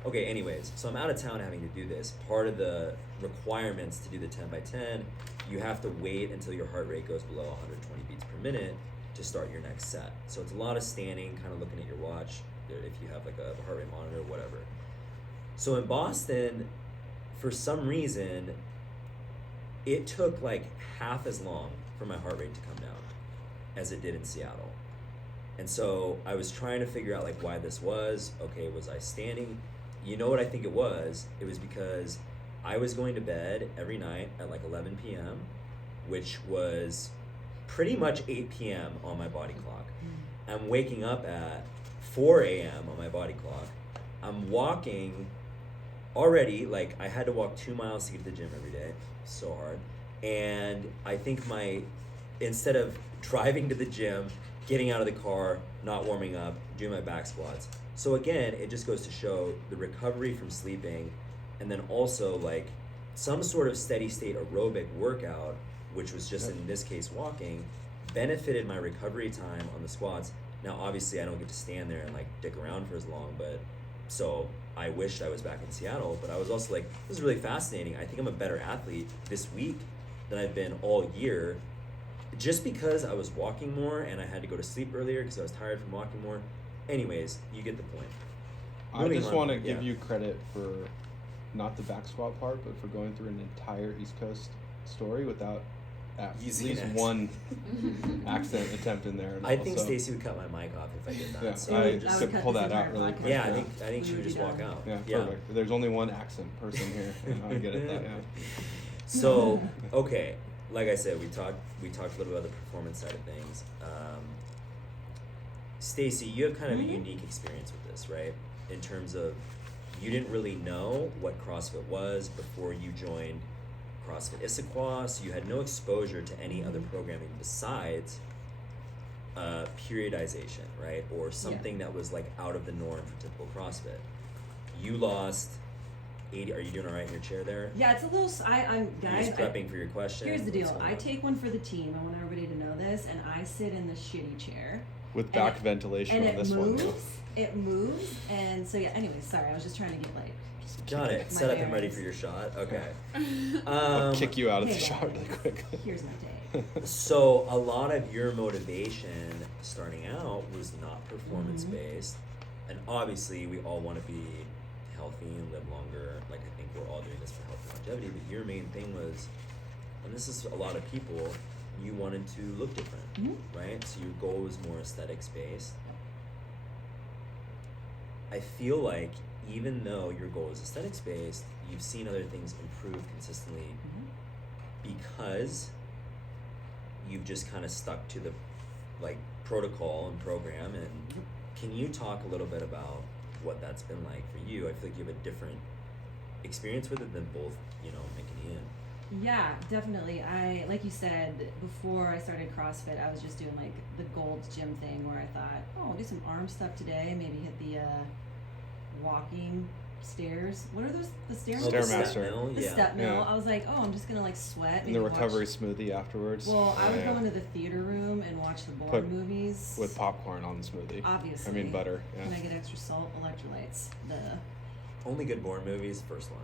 Okay, anyways, so I'm out of town having to do this. Part of the requirements to do the 10 by 10, you have to wait until your heart rate goes below 120 beats per minute to start your next set. So it's a lot of standing, kind of looking at your watch, if you have like a heart rate monitor or whatever. So in Boston, for some reason, it took like half as long for my heart rate to come down as it did in Seattle. And so I was trying to figure out like why this was. Okay, was I standing? You know what I think it was? It was because I was going to bed every night at like 11 p.m., which was pretty much 8 p.m. on my body clock. I'm waking up at 4 a.m. on my body clock. I'm walking already, like I had to walk 2 miles to get to the gym every day. So hard. And I think instead of driving to the gym, getting out of the car, not warming up, doing my back squats. So again, it just goes to show the recovery from sleeping, and then also like some sort of steady state aerobic workout, which was just in this case walking, benefited my recovery time on the squats. Now obviously I don't get to stand there and like dick around for as long, but so I wished I was back in Seattle, but I was also like, this is really fascinating. I think I'm a better athlete this week than I've been all year, just because I was walking more and I had to go to sleep earlier because I was tired from walking more. Anyways, you get the point. I Moving just on, want to give yeah. you credit for not the back squat part, but for going through an entire East Coast story without at Using least an one accent attempt in there. And I think also- Stacey would cut my mic off if I did that. Yeah, so I just, could cut pull this that out entire really podcast quick. yeah, I out. think she We would would just be walk done. out. Yeah, perfect. There's only one accent person here, and I get it. That, yeah. So, okay, like I said, we talked a little about the performance side of things. Stacey, you have kind of a unique experience with this, right? In terms of you didn't really know what CrossFit was before you joined CrossFit Issaquah, so you had no exposure to any other programming besides periodization, right? Or something that was like out of the norm for typical CrossFit. You lost 80. Are you doing all right in your chair there? Yeah, it's a little. I'm You're guys. just prepping for your question. Here's the What's deal. going I on? take one for the team. I want everybody to know this, and I sit in the shitty chair. With back ventilation and on it this moves. one. It moves, and so yeah. Anyways, sorry. I was just trying to get like. Got it. My Set up and ready bearings. for your shot. Okay. I'll kick you out of the hey, shot guys, really quick. Here's my take. So a lot of your motivation starting out was not performance based, and obviously we all want to be healthy and live longer. Like, I think we're all doing this for health and longevity, but your main thing was, and this is a lot of people, you wanted to look different, Mm-hmm. right? So your goal was more aesthetics based. I feel like even though your goal is aesthetics based, you've seen other things improve consistently Mm-hmm. because you've just kind of stuck to the like protocol and program. And can you talk a little bit about what that's been like for you? I feel like you have a different experience with it than both, you know, Nick and Ian. Yeah, definitely. I, like you said, before I started CrossFit, I was just doing like the Gold's Gym thing where I thought, oh, I'll do some arm stuff today, maybe hit the walking stairs. What are those? The stair Stairmaster. Step mill, The yeah. step mill. Yeah. I was like, oh, I'm just gonna like sweat. And maybe the watch- recovery smoothie afterwards. Well, I would Yeah. go into the theater room and watch the Bourne Put- movies. with popcorn on the smoothie. Obviously. I mean butter. Yeah. Can I get extra salt, electrolytes? Only good Bourne movies, first one.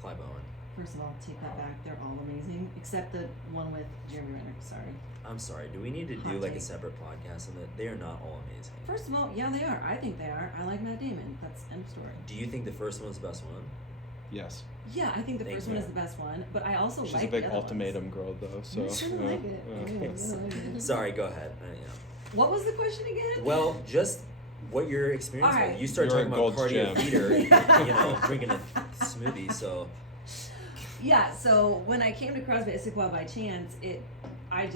Clive Owen. First of all, take that back. They're all amazing, except the one with Jeremy Renner. Sorry. I'm sorry, do we need to do Hot like a take. separate podcast on that? They are not all amazing. First of all, yeah, they are. I think they are. I like Matt Damon. That's end of story. Do you think the first one is the best one? Yes. Yeah, I think the Thank first you. one is the best one, but I also She's like a big the other ultimatum girl though, so I kinda like it. I yeah. like it. Sorry, go ahead. Yeah. What was the question again? Well, just what your experience All was. right. You started You're talking at about Gold's cardio Gym. theater, you know, drinking a smoothie. So Yeah, so when I came to CrossFit Issaquah by chance, I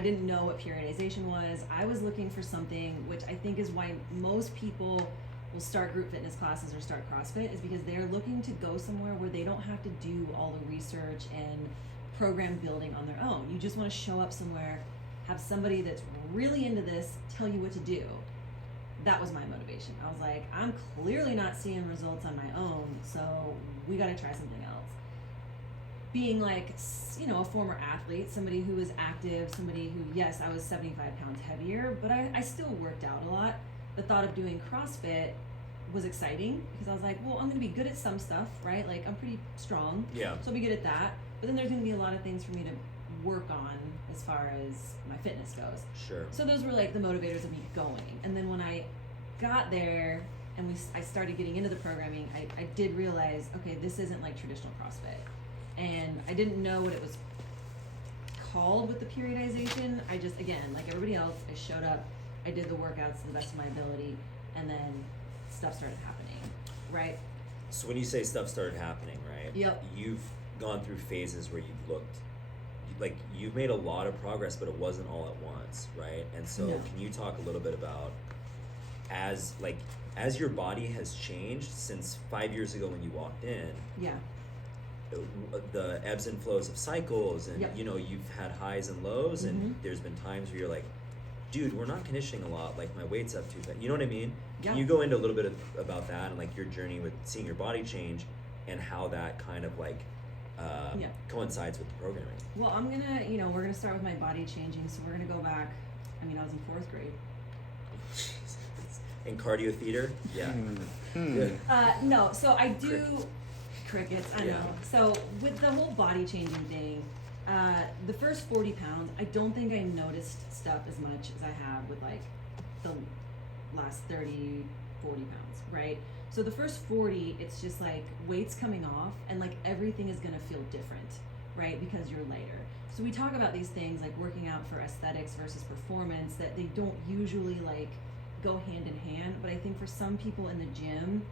didn't know what periodization was. I was looking for something, which I think is why most people will start group fitness classes or start CrossFit, is because they're looking to go somewhere where they don't have to do all the research and program building on their own. You just want to show up somewhere, have somebody that's really into this tell you what to do. That was my motivation. I was like, I'm clearly not seeing results on my own, so we got to try something else. Being like, you know, a former athlete, somebody who was active, somebody who, yes, I was 75 pounds heavier, but I still worked out a lot. The thought of doing CrossFit was exciting because I was like, well, I'm going to be good at some stuff, right? Like, I'm pretty strong, yeah, so I'll be good at that. But then there's going to be a lot of things for me to work on as far as my fitness goes. sure. So those were like the motivators of me going. And then when I got there and I started getting into the programming, I did realize, okay, this isn't like traditional CrossFit. And I didn't know what it was called with the periodization. I just, again, like everybody else, I showed up, I did the workouts to the best of my ability, and then stuff started happening, right? So when you say stuff started happening, right? Yep. You've gone through phases where you've looked, like you've made a lot of progress, but it wasn't all at once, right? And so No. can you talk a little bit about as your body has changed since 5 years ago when you walked in, Yeah. the ebbs and flows of cycles, and Yep. you know, you've had highs and lows, Mhm. and there's been times where you're like, dude, we're not conditioning a lot, like my weight's up too fast. You know what I mean? Yeah. Can you go into a little bit about that and like your journey with seeing your body change and how that kind of like Yeah. coincides with the programming? Well, we're gonna start with my body changing. So we're gonna go back. I mean, I was in 4th grade. In cardio theater, yeah. Hmm. Good. No, so I do crickets. I Yeah. know. So with the whole body changing thing, the first 40 pounds, I don't think I noticed stuff as much as I have with like the last 30, 40 pounds, right? So the first 40, it's just like weight's coming off and like everything is gonna feel different, right? Because you're lighter. So we talk about these things like working out for aesthetics versus performance that they don't usually like go hand in hand, but I think for some people in the gym,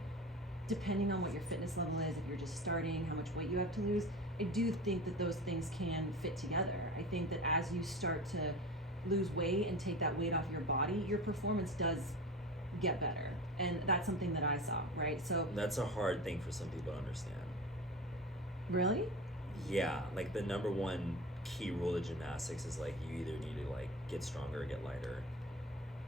depending on what your fitness level is, if you're just starting, how much weight you have to lose, I do think that those things can fit together. I think that as you start to lose weight and take that weight off your body, your performance does get better. And that's something that I saw, right? So That's a hard thing for some people to understand. really? Yeah, like the number one key rule of gymnastics is like you either need to like get stronger or get lighter.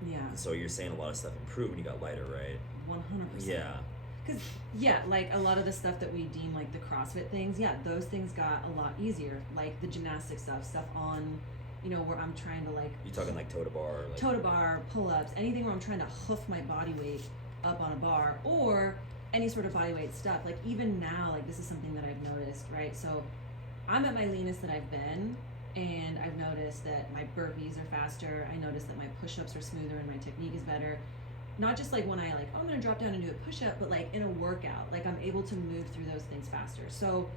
Yeah. So you're saying a lot of stuff improved when you got lighter, right? 100%. Yeah. Because, yeah, like a lot of the stuff that we deem like the CrossFit things, yeah, those things got a lot easier. Like the gymnastic stuff on, where I'm trying to like You talking like toe to bar? Like, toe to bar, pull ups, anything where I'm trying to hoof my body weight up on a bar, or any sort of body weight stuff. Like even now, like this is something that I've noticed, right? So I'm at my leanest that I've been, and I've noticed that my burpees are faster. I noticed that my push ups are smoother and my technique is better. not just like when I like, oh, I'm gonna drop down and do a push-up, but like in a workout, like I'm able to move through those things faster. So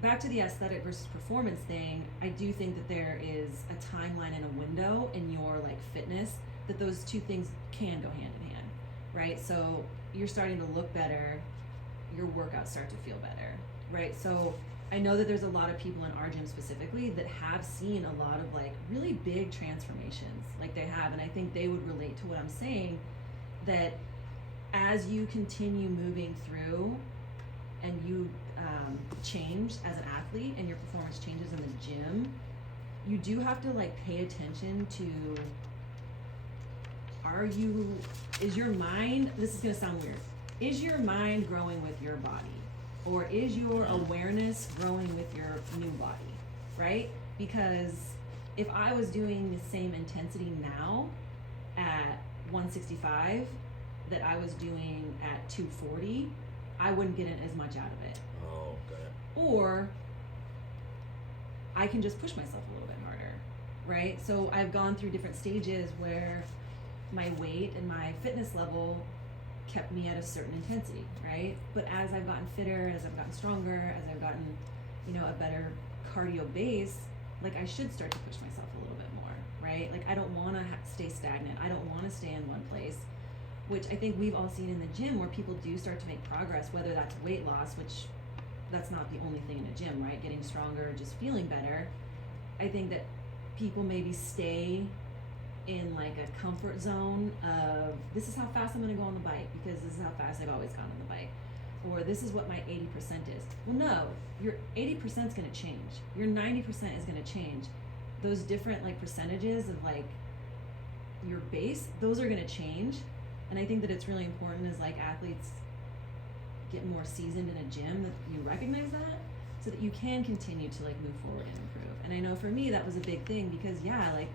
back to the aesthetic versus performance thing, I do think that there is a timeline and a window in your like fitness that those two things can go hand in hand, right? So you're starting to look better, your workouts start to feel better, right? So I know that there's a lot of people in our gym specifically that have seen a lot of like really big transformations, like they have, and I think they would relate to what I'm saying, that as you continue moving through and you change as an athlete and your performance changes in the gym, you do have to like pay attention to, is your mind, this is gonna sound weird, is your mind growing with your body? Or is your awareness growing with your new body, right? Because if I was doing the same intensity now at 165 that I was doing at 240, I wouldn't get as much out of it. Oh, got it. Or I can just push myself a little bit harder, right? So I've gone through different stages where my weight and my fitness level kept me at a certain intensity, right? But as I've gotten fitter, as I've gotten stronger, as I've gotten, you know, a better cardio base, like I should start to push myself a little bit more, right? Like I don't want to stay stagnant. I don't want to stay in one place, which I think we've all seen in the gym where people do start to make progress, whether that's weight loss, which that's not the only thing in a gym, right? Getting stronger, just feeling better. I think that people maybe stay in like a comfort zone of, this is how fast I'm going to go on the bike because this is how fast I've always gone on the bike, or this is what my 80% is. Well, no, your 80% is going to change. Your 90% is going to change. Those different like percentages of like your base, those are going to change. And I think that it's really important as like athletes get more seasoned in a gym that you recognize that, so that you can continue to like move forward and improve. And I know for me that was a big thing because yeah, like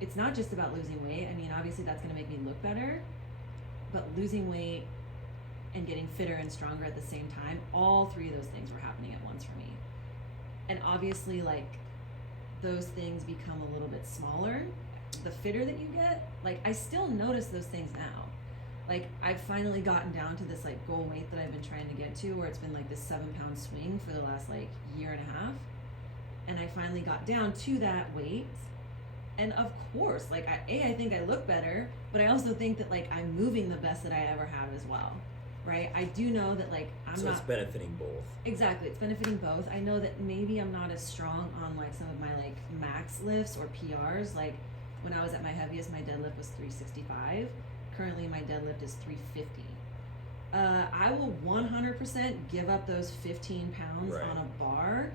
it's not just about losing weight. I mean, obviously that's going to make me look better, but losing weight and getting fitter and stronger at the same time, all three of those things were happening at once for me. And obviously like those things become a little bit smaller the fitter that you get. Like I still notice those things now. Like I've finally gotten down to this like goal weight that I've been trying to get to, where it's been like this 7-pound swing for the last like year and a half. And I finally got down to that weight. And of course, like I think I look better, but I also think that like I'm moving the best that I ever have as well, right? I do know that like So it's benefiting both. Exactly, it's benefiting both. I know that maybe I'm not as strong on like some of my like max lifts or PRs. Like when I was at my heaviest, my deadlift was 365. Currently my deadlift is 350. I will 100% give up those 15 pounds Right. on a bar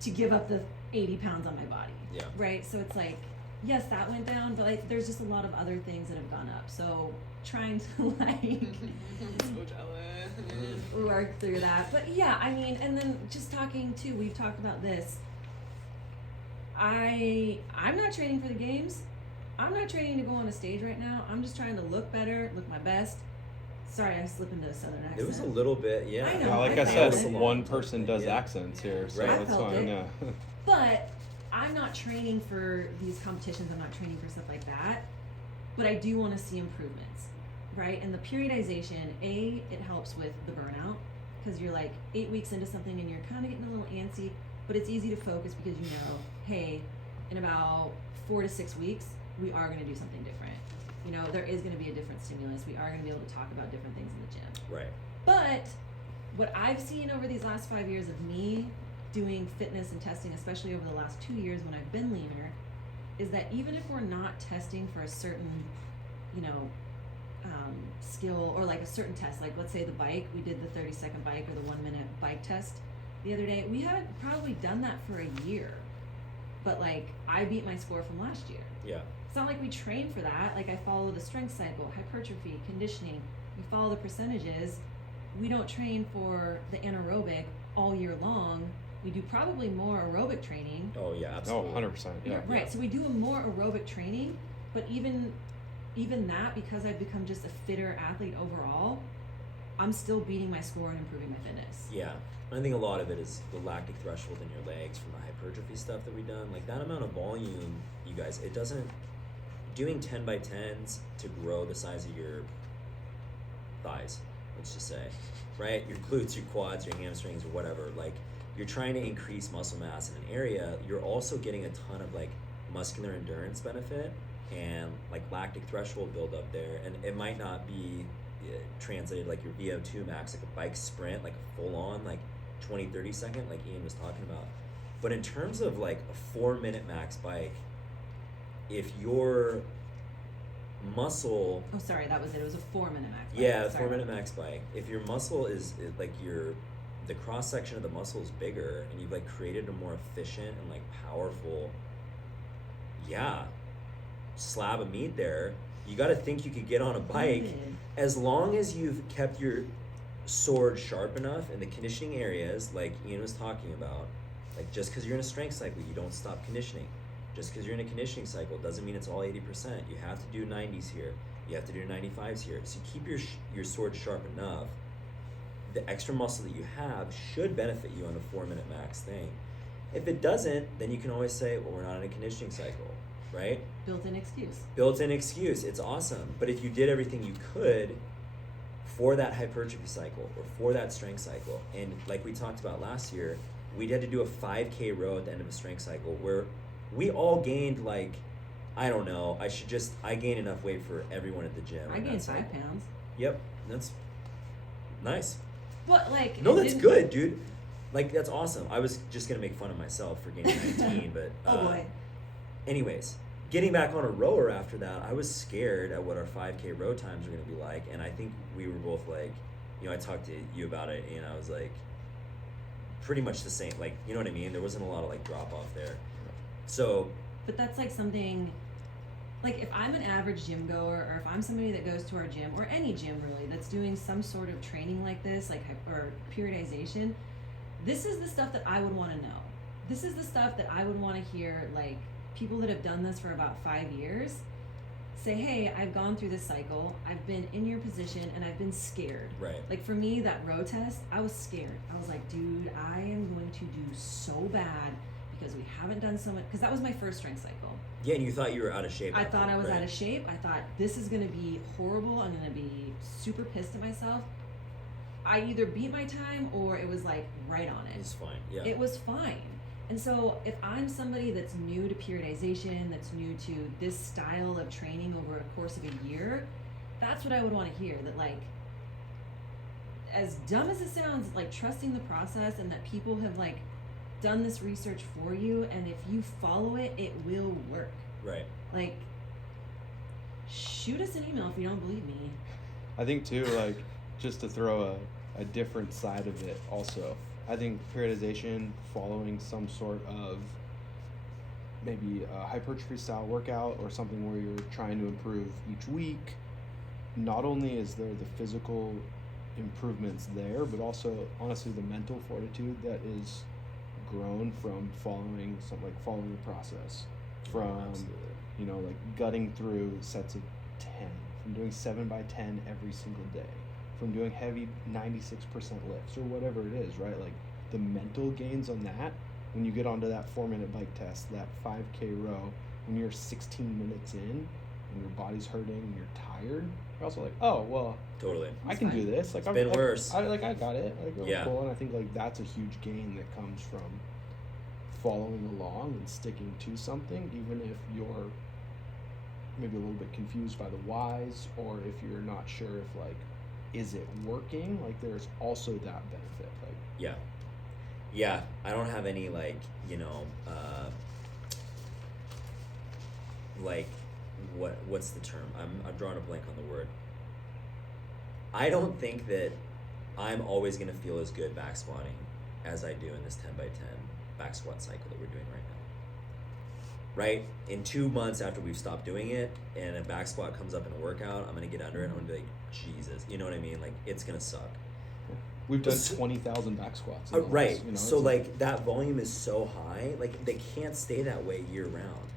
to give up the 80 pounds on my body. Yeah. Right? So it's like, yes, that went down, but like there's just a lot of other things that have gone up. So trying to like So jealous. work through that. But yeah, I mean, and then just talking too, we've talked about this. I'm not training for the games. I'm not training to go on a stage right now. I'm just trying to look better, look my best. Sorry, I slipped into a southern accent. There was a little bit, yeah. I know. Yeah, like I I felt said, it. one person does Yeah. accents here, so Right. it's I felt fine. it. Yeah. But I'm not training for these competitions. I'm not training for stuff like that. But I do want to see improvements, right? And the periodization, it helps with the burnout because you're like 8 weeks into something and you're kind of getting a little antsy, but it's easy to focus because you know, hey, in about 4 to 6 weeks, we are going to do something different. You know, there is going to be a different stimulus. We are going to be able to talk about different things in the gym. Right. But what I've seen over these last 5 years of me doing fitness and testing, especially over the last 2 years when I've been leaner, is that even if we're not testing for a certain, you know, skill or like a certain test, like let's say the bike, we did the 30-second bike or the 1-minute bike test the other day. We haven't probably done that for a year, but like I beat my score from last year. Yeah. It's not like we train for that. Like I follow the strength cycle, hypertrophy, conditioning. We follow the percentages. We don't train for the anaerobic all year long. We do probably more aerobic training. Oh yeah, Oh, absolutely. 100%. Yeah. Right. So we do a more aerobic training, but even that, because I've become just a fitter athlete overall, I'm still beating my score and improving my fitness. Yeah. I think a lot of it is the lactic threshold in your legs from the hypertrophy stuff that we've done. Like that amount of volume, you guys, it doesn't doing 10 by 10s to grow the size of your thighs, let's just say, right? Your glutes, your quads, your hamstrings, or whatever. Like, you're trying to increase muscle mass in an area. You're also getting a ton of like muscular endurance benefit and like lactic threshold buildup there. And it might not be translated like your VO2 max, like a bike sprint, like a full on, like 20-30 second, like Ian was talking about. But in terms of like a 4-minute max bike, if your muscle, Oh, sorry, that was it. It was a 4-minute max. yeah, Sorry. 4-minute max bike, if your muscle is like the cross section of the muscle is bigger and you've like created a more efficient and like powerful, slab of meat there, you got to think you could get on a bike as long as you've kept your sword sharp enough in the conditioning areas like Ian was talking about. Like, just because you're in a strength cycle, you don't stop conditioning. Just because you're in a conditioning cycle doesn't mean it's all 80%. You have to do 90s here. You have to do 95s here. So you keep your sword sharp enough. The extra muscle that you have should benefit you on the 4-minute max thing. If it doesn't, then you can always say, well, we're not in a conditioning cycle, right? Built-in excuse. Built-in excuse. It's awesome. But if you did everything you could for that hypertrophy cycle or for that strength cycle, and like we talked about last year, we had to do a 5K row at the end of a strength cycle where we all gained like, I don't know, I gained enough weight for everyone at the gym. I gained 5 pounds. Yep, that's nice. What, like? No, that's good, dude. Like, that's awesome. I was just gonna make fun of myself for gaining 19, but Oh boy. anyways, getting back on a rower after that, I was scared at what our 5K row times were gonna be like, and I think we were both like, I talked to you about it, and I was like, pretty much the same. Like, you know what I mean? There wasn't a lot of like drop off there. So. But that's like something. Like, if I'm an average gym goer, or if I'm somebody that goes to our gym, or any gym really, that's doing some sort of training like this, like, or periodization, this is the stuff that I would want to know. This is the stuff that I would want to hear, like, people that have done this for about 5 years say, hey, I've gone through this cycle, I've been in your position, and I've been scared. Right. Like, for me, that row test, I was scared. I was like, dude, I am going to do so bad because we haven't done so much, because that was my first strength cycle. Yeah, and you thought you were out of shape. I thought I was right? out of shape. I thought, this is going to be horrible. I'm going to be super pissed at myself. I either beat my time or it was like right on it. It's fine. Yeah. It was fine. And so if I'm somebody that's new to periodization, that's new to this style of training over a course of a year, that's what I would want to hear. That, like, as dumb as it sounds, like, trusting the process and that people have like done this research for you, and if you follow it, it will work. Right. Like, shoot us an email if you don't believe me. I think too, like, just to throw a different side of it also, I think periodization, following some sort of maybe a hypertrophy style workout or something where you're trying to improve each week, not only is there the physical improvements there, but also honestly the mental fortitude that is grown from following the process, from Absolutely. like gutting through sets of 10, from doing 7 by 10 every single day, from doing heavy 96% lifts or whatever it is, right? Like, the mental gains on that, when you get onto that 4-minute bike test, that 5K row, when you're 16 minutes in and your body's hurting and you're tired, you're also like, oh well, Totally. I can do this. Like, It's been worse. I got it. Like, oh, Yeah. cool. And I think like that's a huge gain that comes from following along and sticking to something, even if you're maybe a little bit confused by the whys, or if you're not sure if like, is it working? Like, there's also that benefit. Like, Yeah, I don't have any like, like, what's the term? I'm drawing a blank on the word. I don't think that I'm always gonna feel as good back squatting as I do in this 10 by 10 back squat cycle that we're doing right now. Right? In 2 months after we've stopped doing it and a back squat comes up in a workout, I'm gonna get under it and I'm gonna be like, Jesus, you know what I mean? Like, it's gonna suck. we've done 20,000 back squats. in the Right. last, So it's like that volume is so high, like they can't stay that way year round.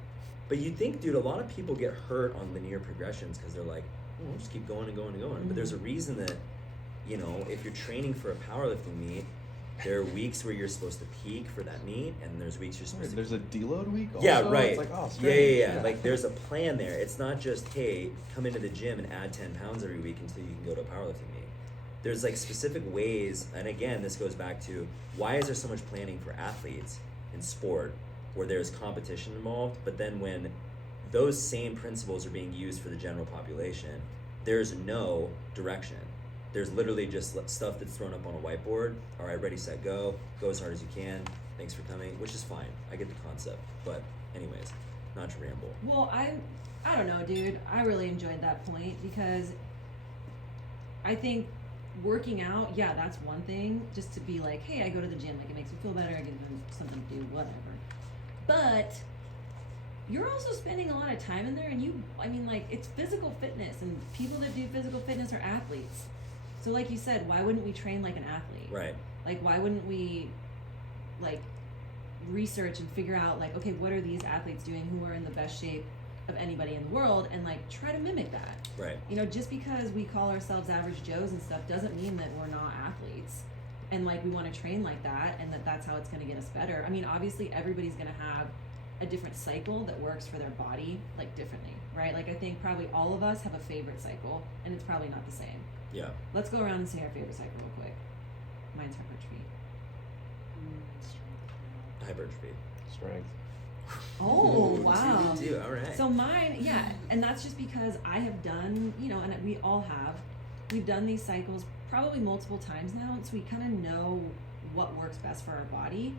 But you think, dude, a lot of people get hurt on linear progressions because they're like, oh, just keep going and going and going. But there's a reason that, if you're training for a powerlifting meet, There are weeks where you're supposed to peak for that meet, and there's weeks you're supposed to. There's a deload week. Also? Yeah, right. It's like, oh, yeah. strange. Like there's a plan there. It's not just, hey, come into the gym and add 10 pounds every week until you can go to a powerlifting meet. There's like specific ways, and again, this goes back to why is there so much planning for athletes in sport where there's competition involved, but then when those same principles are being used for the general population, there's no direction. There's literally just stuff that's thrown up on a whiteboard. All right, ready, set, go. Go as hard as you can. Thanks for coming, which is fine. I get the concept. But anyways, not to ramble. Well, I don't know, dude. I really enjoyed that point because I think working out, yeah, that's one thing. Just to be like, hey, I go to the gym. Like, it makes me feel better. I give them something to do, whatever. But you're also spending a lot of time in there, and it's physical fitness, and people that do physical fitness are athletes. So like you said, why wouldn't we train like an athlete? Right. Like, why wouldn't we, like, research and figure out, like, okay, what are these athletes doing who are in the best shape of anybody in the world, and, like, try to mimic that. Right. You know, just because we call ourselves average Joes and stuff doesn't mean that we're not athletes. And, like, we want to train like that, and that's how it's going to get us better. I mean, obviously, everybody's going to have a different cycle that works for their body, like, differently, right? Like, I think probably all of us have a favorite cycle, and it's probably not the same. Yeah. Let's go around and say our favorite cycle real quick. Mine's hypertrophy. Hypertrophy. Strength. Oh, Ooh, wow. Two. All right. So mine, yeah, and that's just because I have done, you know, and we all have, we've done these cycles probably multiple times now, and so we kind of know what works best for our body.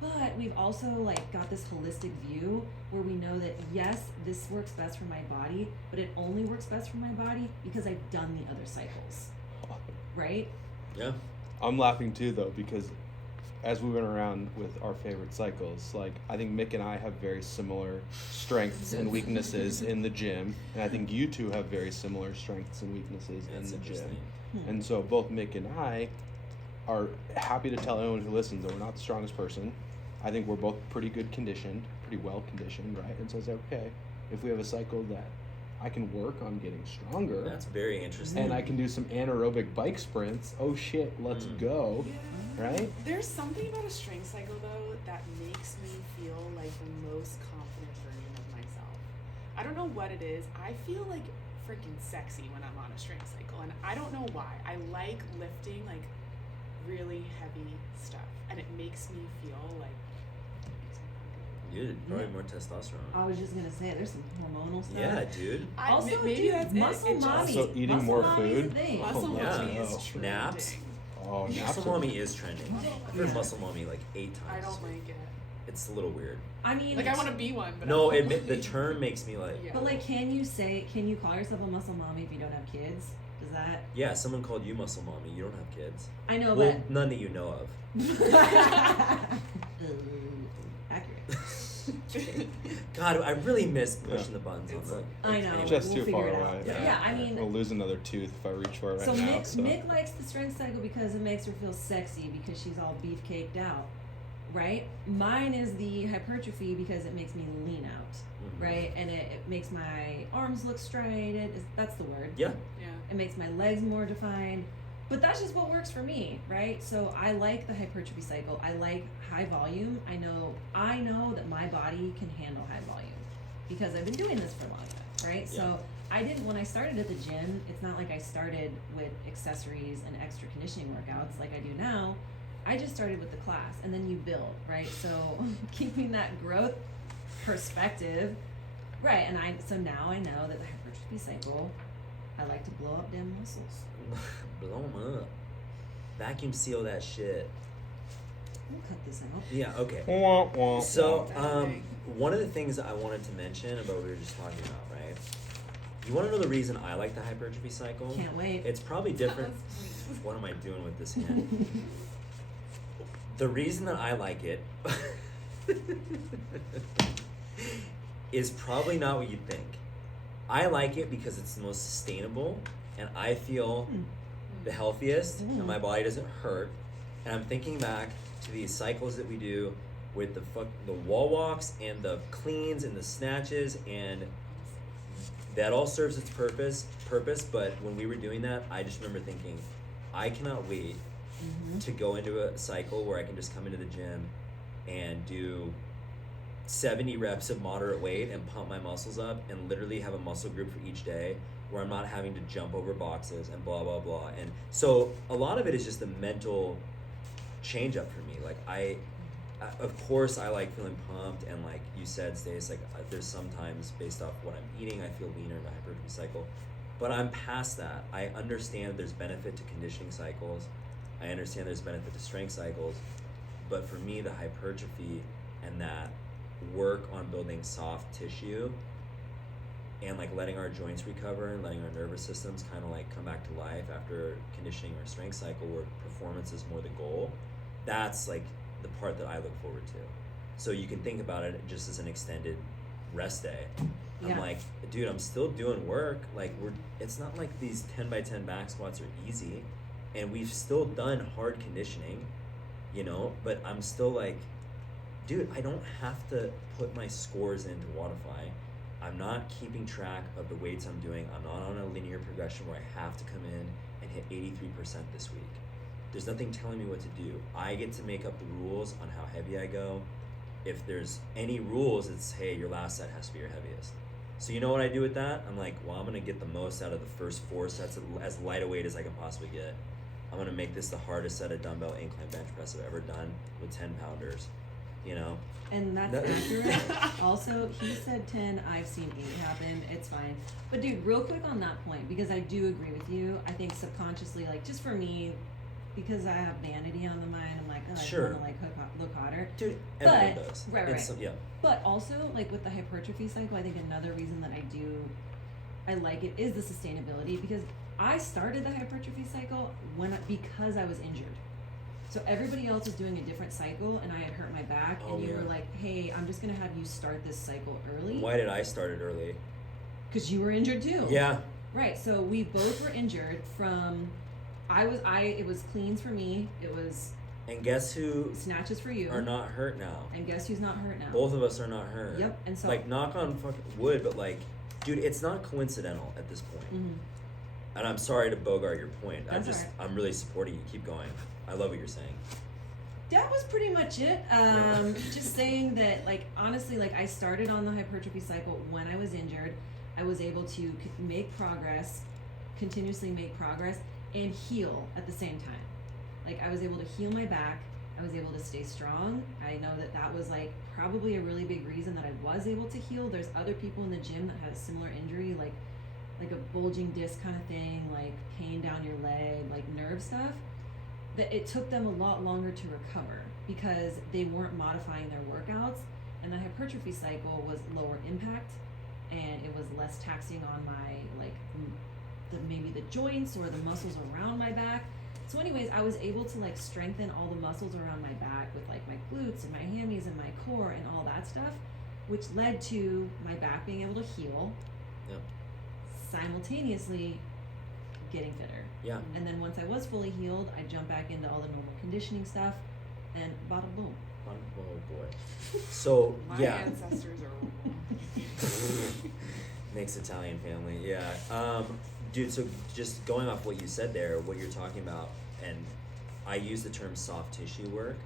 But we've also, like, got this holistic view where we know that, yes, this works best for my body, but it only works best for my body because I've done the other cycles, right? Yeah. I'm laughing too, though, because as we went around with our favorite cycles, like, I think Mick and I have very similar strengths and weaknesses in the gym, and I think you two have very similar strengths and weaknesses That's in the gym. interesting. And so both Mick and I are happy to tell anyone who listens that we're not the strongest person. I think we're both pretty good conditioned, pretty well conditioned, right? And so it's like, okay, if we have a cycle that I can work on getting stronger, That's very interesting. and I can do some anaerobic bike sprints, oh shit, let's go, Yeah. right? There's something about a strength cycle though that makes me feel like the most confident version of myself. I don't know what it is. I feel like freaking sexy when I'm on a strength cycle, and I don't know why. I like lifting like really heavy stuff, and it makes me feel like Dude, probably more testosterone. I was just gonna say, there's some hormonal stuff. Yeah, dude. Also, maybe dude, that's muscle it. It mommy. So eating Muscle more mommy is a food? thing. muscle Yeah. mommy is Oh. trending. Naps? Oh, naps Muscle are- mommy is trending. I've heard Yeah. muscle mommy like 8 times. I this don't week. like it. It's a little weird. I mean, Like I want to be one, but No, I don't the like term makes me like, Yeah. but like, can you call yourself a muscle mommy if you don't have kids? Does that? yeah, someone called you muscle mommy. You don't have kids. I know, Well, none that you know of. Accurate. God, I really miss pushing the buttons on It's- the. I know. Anyway. Just we'll too figure far it away. out. Yeah. Yeah, I mean, I'll lose another tooth if I reach for it right so now. Mick likes the strength cycle because it makes her feel sexy because she's all beefcaked out, right? Mine is the hypertrophy because it makes me lean out, Mhm. right? And it makes my arms look striated. That's the word. Yeah. Yeah. It makes my legs more defined. But that's just what works for me, right? So I like the hypertrophy cycle. I like high volume. I know that my body can handle high volume because I've been doing this for long enough, right? Yeah. So I didn't, when I started at the gym, it's not like I started with accessories and extra conditioning workouts like I do now. I just started with the class, and then you build, right? So keeping that growth perspective, right? And so now I know that the hypertrophy cycle, I like to blow up damn muscles. Blow 'em up. Vacuum seal that shit. We'll cut this out. Yeah. Okay. Wah, wah, So, wah. one of the things I wanted to mention about what we were just talking about, right? You want to know the reason I like the hypertrophy cycle? Can't wait. It's probably different. What am I doing with this hand? The reason that I like it is probably not what you think. I like it because it's the most sustainable, and I feel the healthiest, and my body doesn't hurt. And I'm thinking back to these cycles that we do with the wall walks and the cleans and the snatches, and that all serves its purpose. But when we were doing that, I just remember thinking, I cannot wait to go into a cycle where I can just come into the gym and do 70 reps of moderate weight and pump my muscles up and literally have a muscle group for each day where I'm not having to jump over boxes and blah blah blah. And so a lot of it is just the mental change up for me. Like I of course I like feeling pumped, and like you said, Stace, like there's sometimes based off what I'm eating I feel leaner in my hypertrophy cycle, but I'm past that. I understand there's benefit to conditioning cycles, I understand there's benefit to strength cycles, but for me the hypertrophy and that work on building soft tissue and like letting our joints recover and letting our nervous systems kind of like come back to life after conditioning or strength cycle where performance is more the goal, that's like the part that I look forward to. So you can think about it just as an extended rest day. I'm like, dude, I'm still doing work. Like it's not like these 10 by 10 back squats are easy, and we've still done hard conditioning, you know, but I'm still like, dude, I don't have to put my scores into Wodify. I'm not keeping track of the weights I'm doing. I'm not on a linear progression where I have to come in and hit 83% this week. There's nothing telling me what to do. I get to make up the rules on how heavy I go. If there's any rules, it's, hey, your last set has to be your heaviest. So you know what I do with that? I'm like, well, I'm gonna get the most out of the first 4 sets of as light a weight as I can possibly get. I'm gonna make this the hardest set of dumbbell incline bench press I've ever done with 10 pounders, you know? And that's accurate. Also, he said 10, I've seen 8 happen. It's fine. But dude, real quick on that point, because I do agree with you. I think subconsciously, like just for me, because I have vanity on the mind, I'm like, oh, I just want to like look hotter. Dude, everyone does. Right. So, yeah. But also, like with the hypertrophy cycle, I think another reason that I like it is the sustainability, because I started the hypertrophy cycle because I was injured. So everybody else was doing a different cycle, and I had hurt my back, and you were like, hey, I'm just going to have you start this cycle early. Why did I start it early? Because you were injured too. Yeah. Right, so we both were injured from, it was cleans for me, it was and guess who snatches for you. Are not hurt now. And guess who's not hurt now? Both of us are not hurt. Yep, and so. Like, knock on fucking wood, but like, dude, it's not coincidental at this point. Mm-hmm. And I'm sorry to bogart your point. That's I'm really supporting you. Keep going. I love what you're saying. That was pretty much it. Just saying that, like, honestly, like, I started on the hypertrophy cycle when I was injured. I was able to make progress, continuously make progress, and heal at the same time. Like, I was able to heal my back. I was able to stay strong. I know that was, like, probably a really big reason that I was able to heal. There's other people in the gym that had a similar injury, like a bulging disc kind of thing, like pain down your leg, like nerve stuff, that it took them a lot longer to recover because they weren't modifying their workouts, and the hypertrophy cycle was lower impact, and it was less taxing on my, like, maybe the joints or the muscles around my back. So anyways, I was able to, like, strengthen all the muscles around my back with, like, my glutes and my hammies and my core and all that stuff, which led to my back being able to heal. Yep. Simultaneously getting fitter. Yeah. And then once I was fully healed, I jumped back into all the normal conditioning stuff, and bada boom. Oh boy. So My ancestors are mixed Italian family. Yeah. Dude, so just going off what you said there, what you're talking about, and I use the term soft tissue work.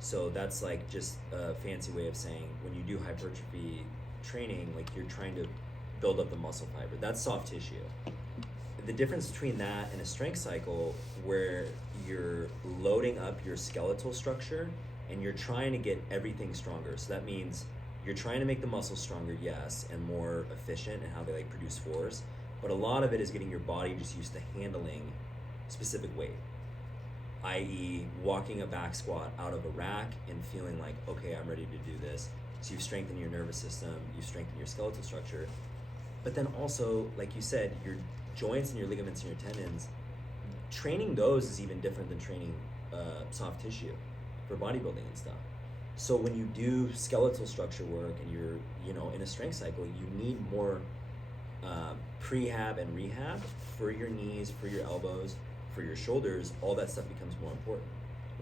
So that's like just a fancy way of saying when you do hypertrophy training, like you're trying to build up the muscle fiber. That's soft tissue. The difference between that and a strength cycle where you're loading up your skeletal structure and you're trying to get everything stronger. So that means you're trying to make the muscles stronger, yes, and more efficient in how they like produce force. But a lot of it is getting your body just used to handling specific weight, i.e. walking a back squat out of a rack and feeling like, okay, I'm ready to do this. So you've strengthened your nervous system, you've strengthened your skeletal structure. But then also, like you said, your joints and your ligaments and your tendons, training those is even different than training soft tissue for bodybuilding and stuff. So when you do skeletal structure work and you're, in a strength cycle, you need more prehab and rehab for your knees, for your elbows, for your shoulders. All that stuff becomes more important,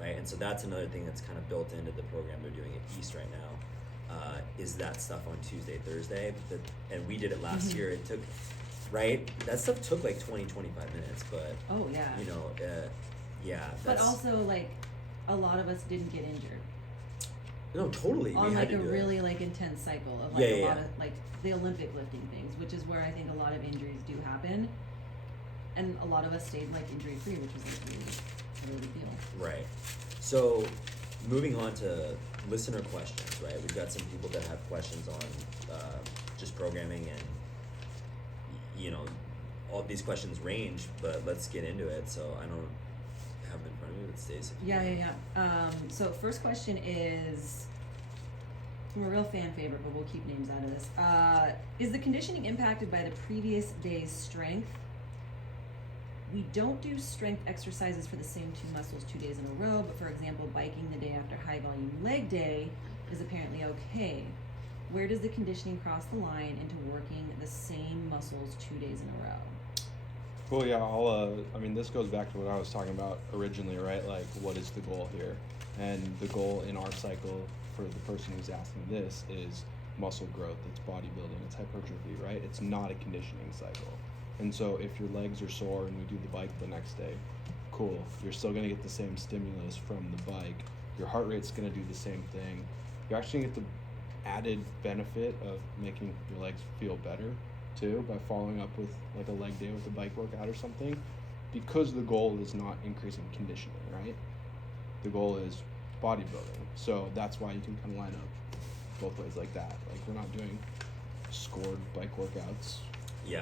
right? And so that's another thing that's kind of built into the program they're doing at East right now. Is that stuff on Tuesday, Thursday, and we did it last year. It took, right? That stuff took like 20, 25 minutes, but oh yeah, Yeah. But also, like, a lot of us didn't get injured No, totally. on we had like to a do really like intense cycle of like a lot of like the Olympic lifting things, which is where I think a lot of injuries do happen. And a lot of us stayed like injury free, which was like really big deal. Right. So, moving on to listener questions, right? We've got some people that have questions on just programming, and you know, all these questions range, but let's get into it. So I don't have them in front of me, but Stace. Yeah. So first question is from a real fan favorite, but we'll keep names out of this. Is the conditioning impacted by the previous day's strength? We don't do strength exercises for the same two muscles 2 days in a row, but for example, biking the day after high volume leg day is apparently okay. Where does the conditioning cross the line into working the same muscles 2 days in a row? Well, yeah, I mean, this goes back to what I was talking about originally, right? Like, what is the goal here? And the goal in our cycle for the person who's asking this is muscle growth, it's bodybuilding, it's hypertrophy, right? It's not a conditioning cycle. And so if your legs are sore and we do the bike the next day, cool. You're still gonna get the same stimulus from the bike. Your heart rate's gonna do the same thing. You actually get the added benefit of making your legs feel better too by following up with like a leg day with a bike workout or something, because the goal is not increasing conditioning, right? The goal is bodybuilding. So that's why you can kind of line up both ways like that. Like, we're not doing scored bike workouts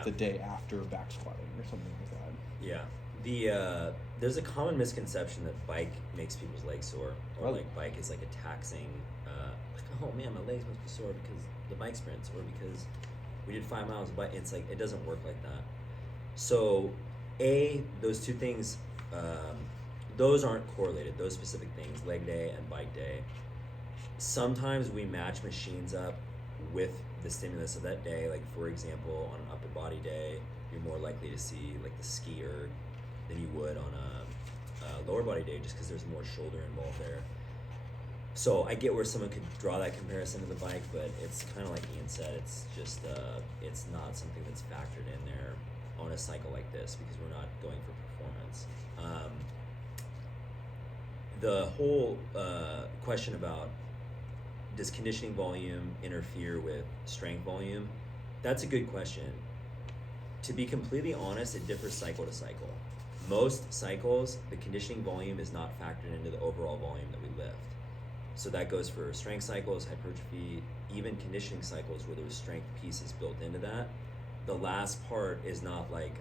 the day after back squatting or something like that. Yeah. There's a common misconception that bike makes people's legs sore, or like bike is like a taxing, like, oh man, my legs must be sore because the bike sprints, or because we did 5 miles of bike. It's like, it doesn't work like that. So those two things, those aren't correlated, those specific things, leg day and bike day. Sometimes we match machines up with the stimulus of that day. Like, for example, on an upper body day, you're more likely to see like the skier than you would on a lower body day, just because there's more shoulder involved there. So I get where someone could draw that comparison to the bike, but it's kind of like Ian said, it's just it's not something that's factored in there on a cycle like this, because we're not going for performance. The whole question about does conditioning volume interfere with strength volume? That's a good question. To be completely honest, it differs cycle to cycle. Most cycles, the conditioning volume is not factored into the overall volume that we lift. So that goes for strength cycles, hypertrophy, even conditioning cycles where there's strength pieces built into that. The last part is not like,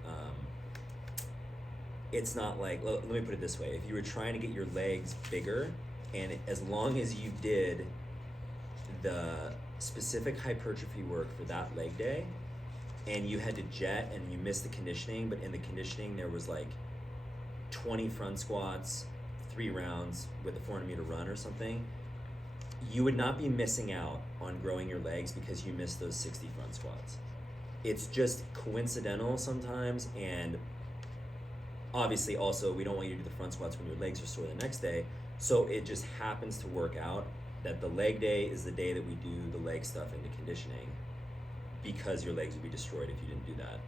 it's not like, let me put it this way. If you were trying to get your legs bigger, and as long as you did the specific hypertrophy work for that leg day, and you had to jet and you missed the conditioning, but in the conditioning there was like 20 front squats, 3 rounds with a 400-meter run or something, you would not be missing out on growing your legs because you missed those 60 front squats. It's just coincidental sometimes, and obviously also we don't want you to do the front squats when your legs are sore the next day, so it just happens to work out that the leg day is the day that we do the leg stuff into conditioning, because your legs would be destroyed if you didn't do that.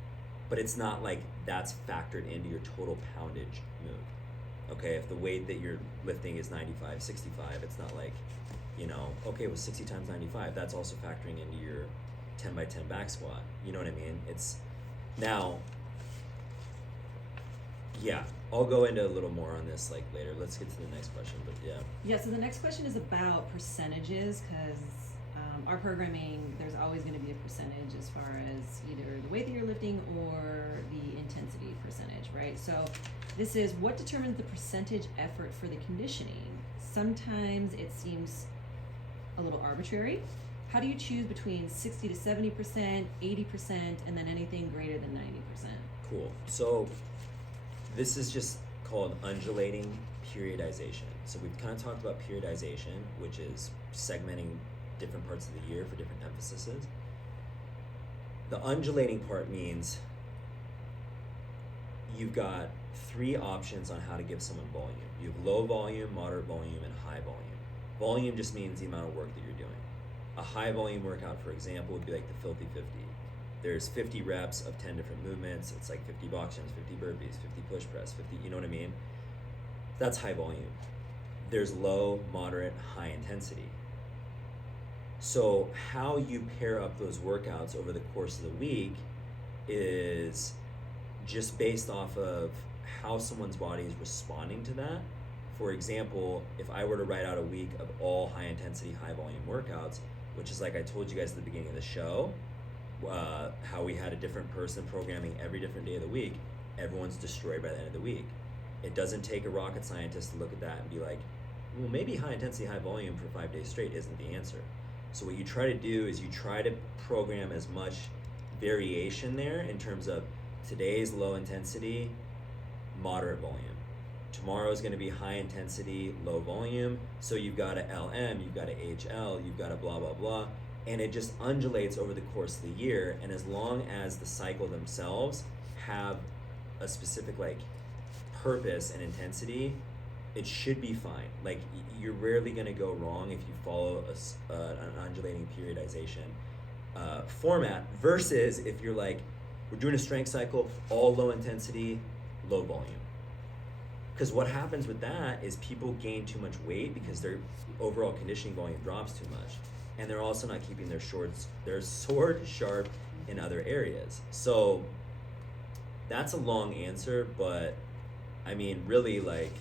But it's not like that's factored into your total poundage move. Okay, if the weight that you're lifting is 95, 65, it's not like, you know, okay, with 60 times 95, that's also factoring into your 10 by 10 back squat. You know what I mean? It's now, yeah, I'll go into a little more on this like later. Let's get to the next question, but yeah. Yeah, so the next question is about percentages, because our programming, there's always going to be a percentage as far as either the weight that you're lifting or the intensity percentage, right? So this is what determines the percentage effort for the conditioning. Sometimes it seems a little arbitrary. How do you choose between 60 to 70%, 80%, and then anything greater than 90%? Cool. So this is just called undulating periodization. So we've kind of talked about periodization, which is segmenting different parts of the year for different emphases. The undulating part means you've got 3 options on how to give someone volume. You have low volume, moderate volume, and high volume. Volume just means the amount of work that you're doing. A high volume workout, for example, would be like the Filthy 50. There's 50 reps of 10 different movements. It's like 50 box jumps, 50 burpees, 50 push press, 50, you know what I mean? That's high volume. There's low, moderate, high intensity. So how you pair up those workouts over the course of the week is just based off of how someone's body is responding to that. For example, if I were to write out a week of all high intensity, high volume workouts, which is like I told you guys at the beginning of the show, how we had a different person programming every different day of the week, everyone's destroyed by the end of the week. It doesn't take a rocket scientist to look at that and be like, well, maybe high intensity, high volume for 5 days straight isn't the answer. So what you try to do is you try to program as much variation there in terms of today's low intensity, moderate volume. Tomorrow is going to be high intensity, low volume. So you've got a LM, you've got a HL, you've got a blah, blah, blah. And it just undulates over the course of the year. And as long as the cycle themselves have a specific like purpose and intensity, it should be fine. Like you're rarely going to go wrong if you follow an undulating periodization format versus if you're like, we're doing a strength cycle, all low intensity, low volume. Because what happens with that is people gain too much weight because their overall conditioning volume drops too much. And they're also not keeping their sword sharp in other areas. So that's a long answer, but I mean, really, like,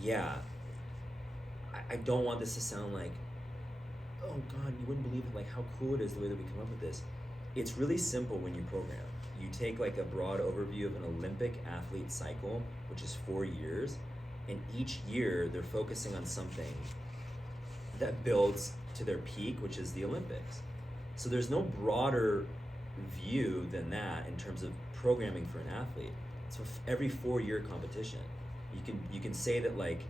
yeah, I don't want this to sound like, oh God, you wouldn't believe like how cool it is the way that we come up with this. It's really simple when you program. You take like a broad overview of an Olympic athlete cycle, which is 4 years, and each year they're focusing on something that builds to their peak, which is the Olympics. So there's no broader view than that in terms of programming for an athlete. So every 4-year competition, you can say that like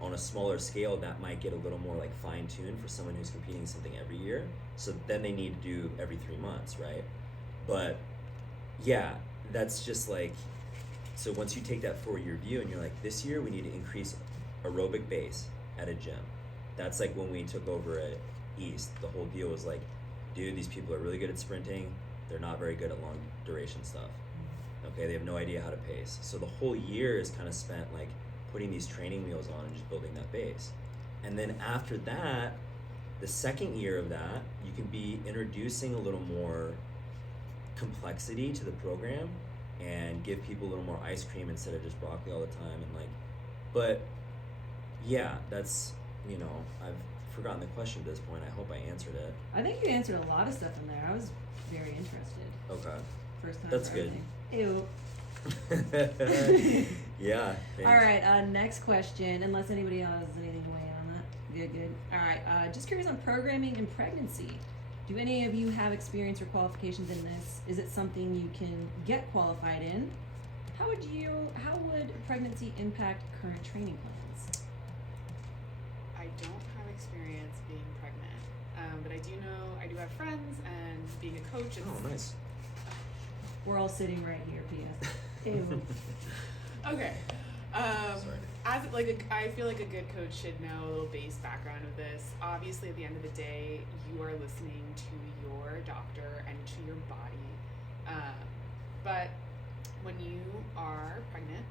on a smaller scale that might get a little more like fine-tuned for someone who's competing something every year. So then they need to do every 3 months, right? But yeah, that's just like, so once you take that 4-year view and you're like, this year we need to increase aerobic base at a gym. That's like when we took over at East, the whole deal was like, dude, these people are really good at sprinting. They're not very good at long duration stuff. Okay, they have no idea how to pace. So the whole year is kind of spent like putting these training wheels on and just building that base. And then after that, the second year of that, you can be introducing a little more complexity to the program and give people a little more ice cream instead of just broccoli all the time. And like, but yeah, that's, you know, I've forgotten the question at this point. I hope I answered it. I think you answered a lot of stuff in there. I was very interested. Okay. First time. That's for good. everything. Ew. Yeah. Thanks. All right. Next question. Unless anybody else has anything to weigh in on that. Good. All right. Just curious on programming and pregnancy. Do any of you have experience or qualifications in this? Is it something you can get qualified in? How would pregnancy impact current training plans? I don't have experience being pregnant, but I do have friends, and being a coach. Oh, nice. We're all sitting right here, P.S. Ew. Okay. Sorry. As like I feel like a good coach should know a little base background of this. Obviously, at the end of the day, you are listening to your doctor and to your body. But when you are pregnant,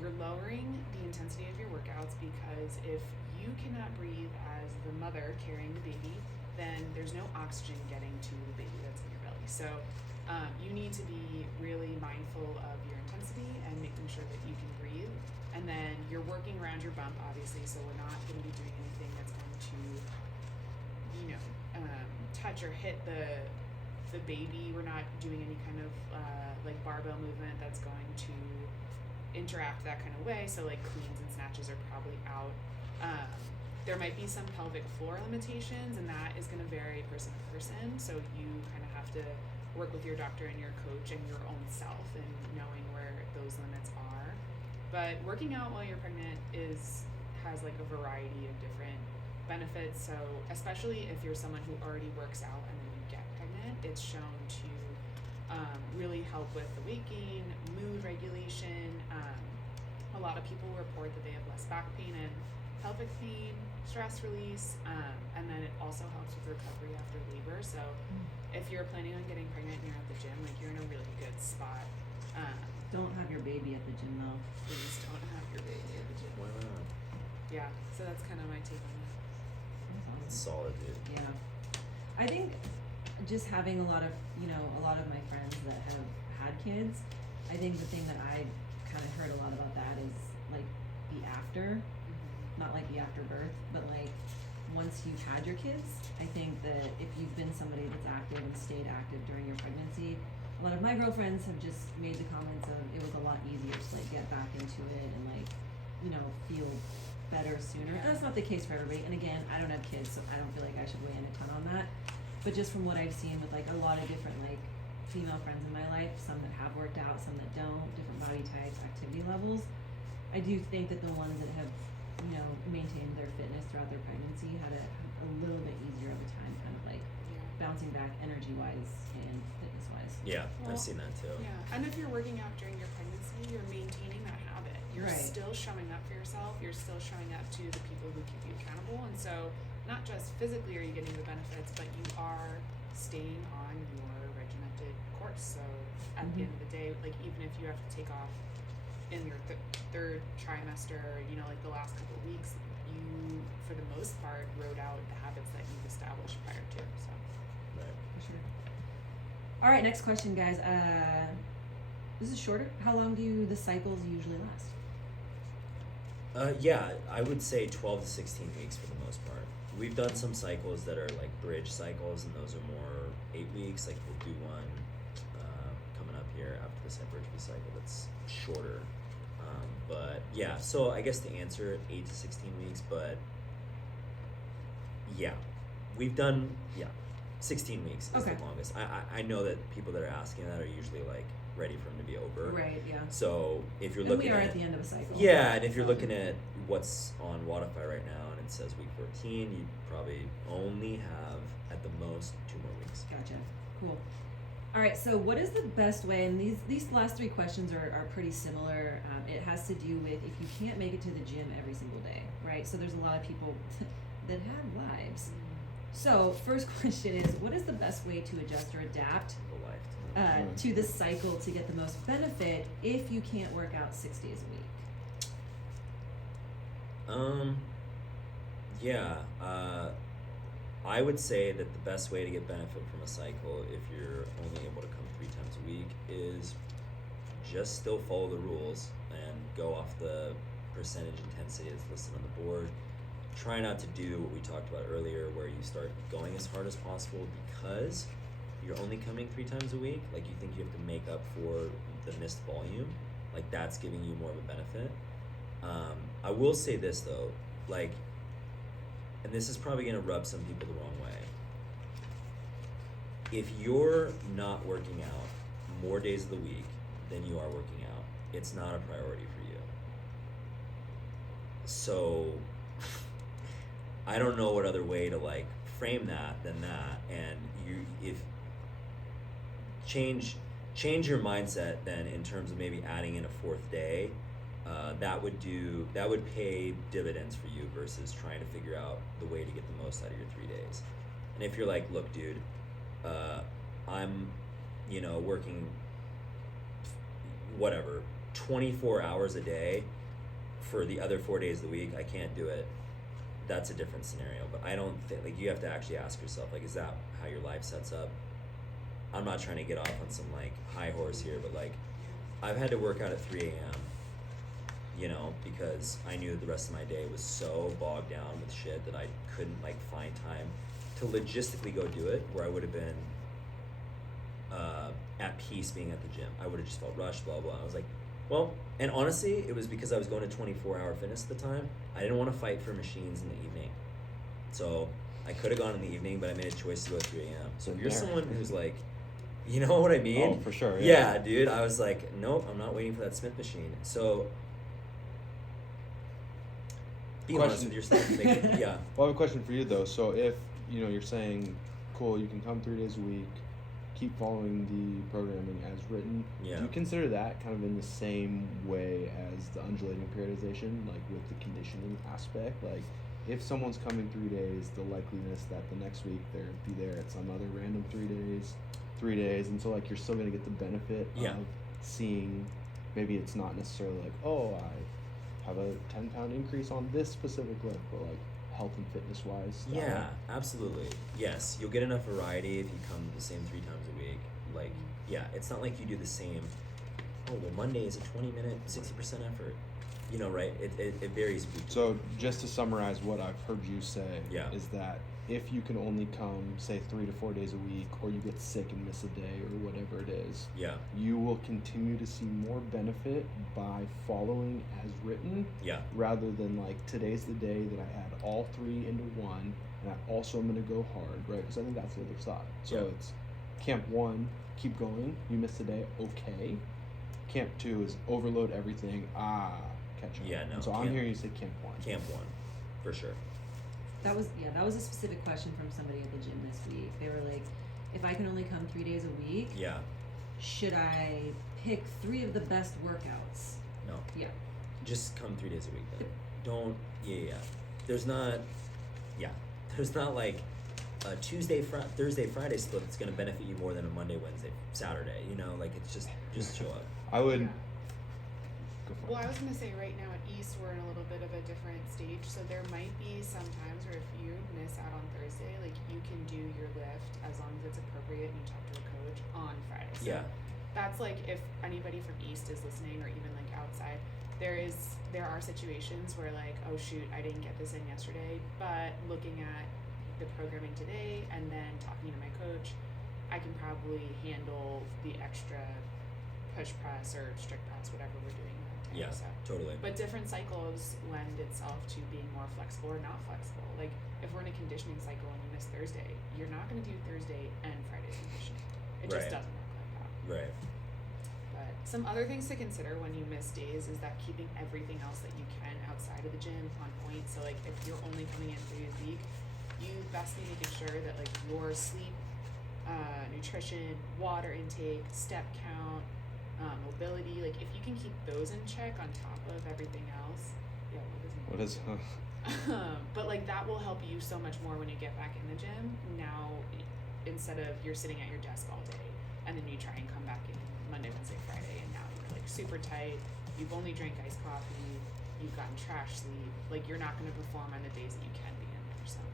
you're lowering the intensity of your workouts, because if you cannot breathe as the mother carrying the baby, then there's no oxygen getting to the baby that's in your belly. So you need to be really mindful of your intensity and making sure that you can breathe. And then you're working around your bump, obviously, so we're not going to be doing anything that's going to, touch or hit the baby. We're not doing any kind of like barbell movement that's going to interact that kind of way. So like cleans and snatches are probably out. There might be some pelvic floor limitations, and that is going to vary person to person. So you kind of have to work with your doctor and your coach and your own self and knowing where those limits are. But working out while you're pregnant has like a variety of different benefits. So especially if you're someone who already works out and then you get pregnant, it's shown to really help with the weight gain, mood regulation. A lot of people report that they have less back pain and pelvic pain, stress release, and then it also helps with recovery after labor. So if you're planning on getting pregnant and you're at the gym, like you're in a really good spot. Don't have your baby at the gym though. Please So that's kind of my take on it. That's awesome. Solid, dude. Yeah. I think just having a lot of my friends that have had kids, I think the thing that I kind of heard a lot about that is like the after, not like the after birth, but like once you've had your kids, I think that if you've been somebody that's active and stayed active during your pregnancy, a lot of my girlfriends have just made the comments of it was a lot easier to like get back into it and like, feel better sooner. And that's not the case for everybody. And again, I don't have kids, so I don't feel like I should weigh in a ton on that. But just from what I've seen with like a lot of different like female friends in my life, some that have worked out, some that don't, different body types, activity levels, I do think that the ones that have, maintained their fitness throughout their pregnancy had a little bit easier of a time kind of like bouncing back energy wise and fitness wise. Yeah, Well, I've seen that too. Yeah, and if you're working out during your pregnancy, you're maintaining that habit. You're Right. still showing up for yourself. You're still showing up to the people who keep you accountable. And so, not just physically are you getting the benefits, but you are staying on your regimented course. So, at the end of the day, like even if you have to take off in your third trimester, like the last couple of weeks, you, for the most part, wrote out the habits that you've established prior to. So, Right. For sure. All right, next question, guys. This is shorter. How long do the cycles usually last? Yeah, I would say 12 to 16 weeks for the most part. We've done some cycles that are like bridge cycles, and those are more 8 weeks. Like we'll do one coming up here after this hypertrophy cycle that's shorter. But yeah, so I guess to answer it, 8 to 16 weeks. But yeah, we've done 16 weeks is Okay. the longest. I know that people that are asking that are usually like ready for them to be over. Right. Yeah. So if you're And looking we are at at the end of a cycle. yeah, and if you're So- looking at what's on Wodify right now and it says week 14, you probably only have at the most 2 more weeks. Gotcha. Cool. All right. So, what is the best way? And these last three questions are pretty similar. It has to do with if you can't make it to the gym every single day, right? So, there's a lot of people that have lives. So, first question is, what is the best way to adjust or adapt The life. to the cycle to get the most benefit if you can't work out 6 days a week? I would say that the best way to get benefit from a cycle, if you're only able to come 3 times a week, is just still follow the rules and go off the percentage intensity that's listed on the board. Try not to do what we talked about earlier, where you start going as hard as possible because you're only coming 3 times a week. Like you think you have to make up for the missed volume. Like that's giving you more of a benefit. I will say this though, like, and this is probably gonna rub some people the wrong way. If you're not working out more days of the week than you are working out, it's not a priority for you. So I don't know what other way to like frame that than that. And if change your mindset then in terms of maybe adding in a 4th day, that would pay dividends for you versus trying to figure out the way to get the most out of your 3 days. And if you're like, look, dude, I'm, working whatever 24 hours a day for the other 4 days of the week, I can't do it. That's a different scenario. But I don't think, like, you have to actually ask yourself, like, is that how your life sets up? I'm not trying to get off on some like high horse here, but like I've had to work out at 3 a.m. Because I knew the rest of my day was so bogged down with shit that I couldn't like find time to logistically go do it, where I would have been at peace being at the gym. I would have just felt rushed, blah, blah. I was like, well, and honestly, it was because I was going to 24-hour fitness at the time. I didn't want to fight for machines in the evening. So I could have gone in the evening, but I made a choice to go at 3 a.m. So if you're someone who's like, you know what I mean? Oh, for sure. Yeah, dude. I was like, nope, I'm not waiting for that Smith machine. So be honest with yourself. Yeah. Well, I have a question for you though. So if you're saying, cool, you can come 3 days a week, keep following the programming as written. Yeah. Do you consider that kind of in the same way as the undulating periodization, like with the conditioning aspect? Like, if someone's coming 3 days, the likeliness that the next week they're be there at some other random 3 days, and so like you're still gonna get the benefit of seeing. Maybe it's not necessarily like, oh, I have a 10-pound increase on this specific lift, but like health and fitness wise. Yeah, absolutely. Yes, you'll get enough variety if you come the same 3 times a week. Like, yeah, it's not like you do the same. Oh well, Monday is a 20-minute, 60% effort. You know, right? It varies week to So week. just to summarize what I've heard you say is that if you can only come, say, 3 to 4 days a week, or you get sick and miss a day or whatever it is, you will continue to see more benefit by following as written, rather than like today's the day that I add all 3 into one, and I also am going to go hard, right? Because I think that's the other side. So it's camp 1, keep going. You missed a day, okay. Camp 2 is overload everything. Catch up. Yeah, no. And so I'm hearing you say camp 1. Camp 1, for sure. That was a specific question from somebody at the gym this week. They were like, if I can only come 3 days a week, should I pick 3 of the best workouts? No. Yeah. Just come 3 days a week then. Don't There's not like a Tuesday, Thursday, Friday split that's gonna benefit you more than a Monday, Wednesday, Saturday. You know, like it's just show up. I would. Well, I was gonna say right now at East we're in a little bit of a different stage, so there might be some times where if you miss out on Thursday, like you can do your lift as long as it's appropriate and you talk to a coach on Friday. So that's like if anybody from East is listening or even like outside, there are situations where like, oh shoot, I didn't get this in yesterday, but looking at the programming today and then talking to my coach, I can probably handle the extra push press or strict press, whatever we're doing. Totally. But different cycles lend itself to being more flexible or not flexible. Like if we're in a conditioning cycle and you miss Thursday, you're not going to do Thursday and Friday's conditioning. It just doesn't work like that. Right. But some other things to consider when you miss days is that keeping everything else that you can outside of the gym on point. So like if you're only coming in 3 days a week, you best be making sure that like your sleep, nutrition, water intake, step count, mobility, like if you can keep those in check on top of everything else, what is but like that will help you so much more when you get back in the gym now, instead of you're sitting at your desk all day and then you try and come back in Monday, Wednesday, Friday, and now you're like super tight, you've only drank iced coffee, you've gotten trash sleep, like you're not going to perform on the days that you can be in there. So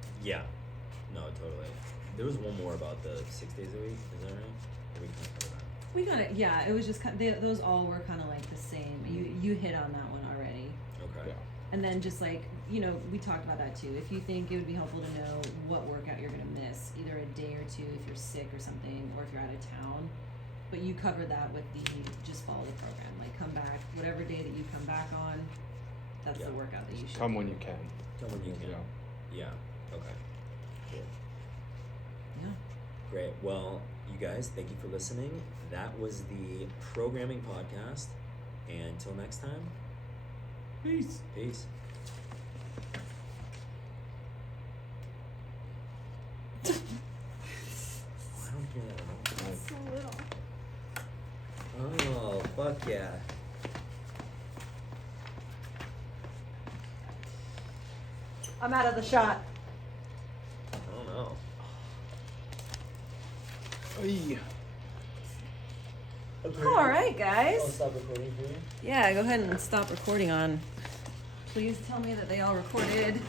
no, totally. There was one more about the 6 days a week, is that right? Or we kind of covered that? We got it. Yeah, it was just those all were kind of like the same. You hit on that one already. Okay. And then just like, we talked about that too. If you think it would be helpful to know what workout you're gonna miss, either a day or 2 if you're sick or something, or if you're out of town. But you covered that with the just follow the program. Like come back, whatever day that you come back on, that's the workout that you should come do. when you can. Come when you can. Yeah. Okay. Cool. Yeah. Great. Well, you guys, thank you for listening. That was the programming podcast. And until next time, Peace. Peace. I don't hear that at all. it's so little. Oh, fuck yeah. I'm out of the shot. I don't know. Oy. All right, guys. I'll stop recording for you. Yeah, go ahead and stop recording on. Please tell me that they all recorded.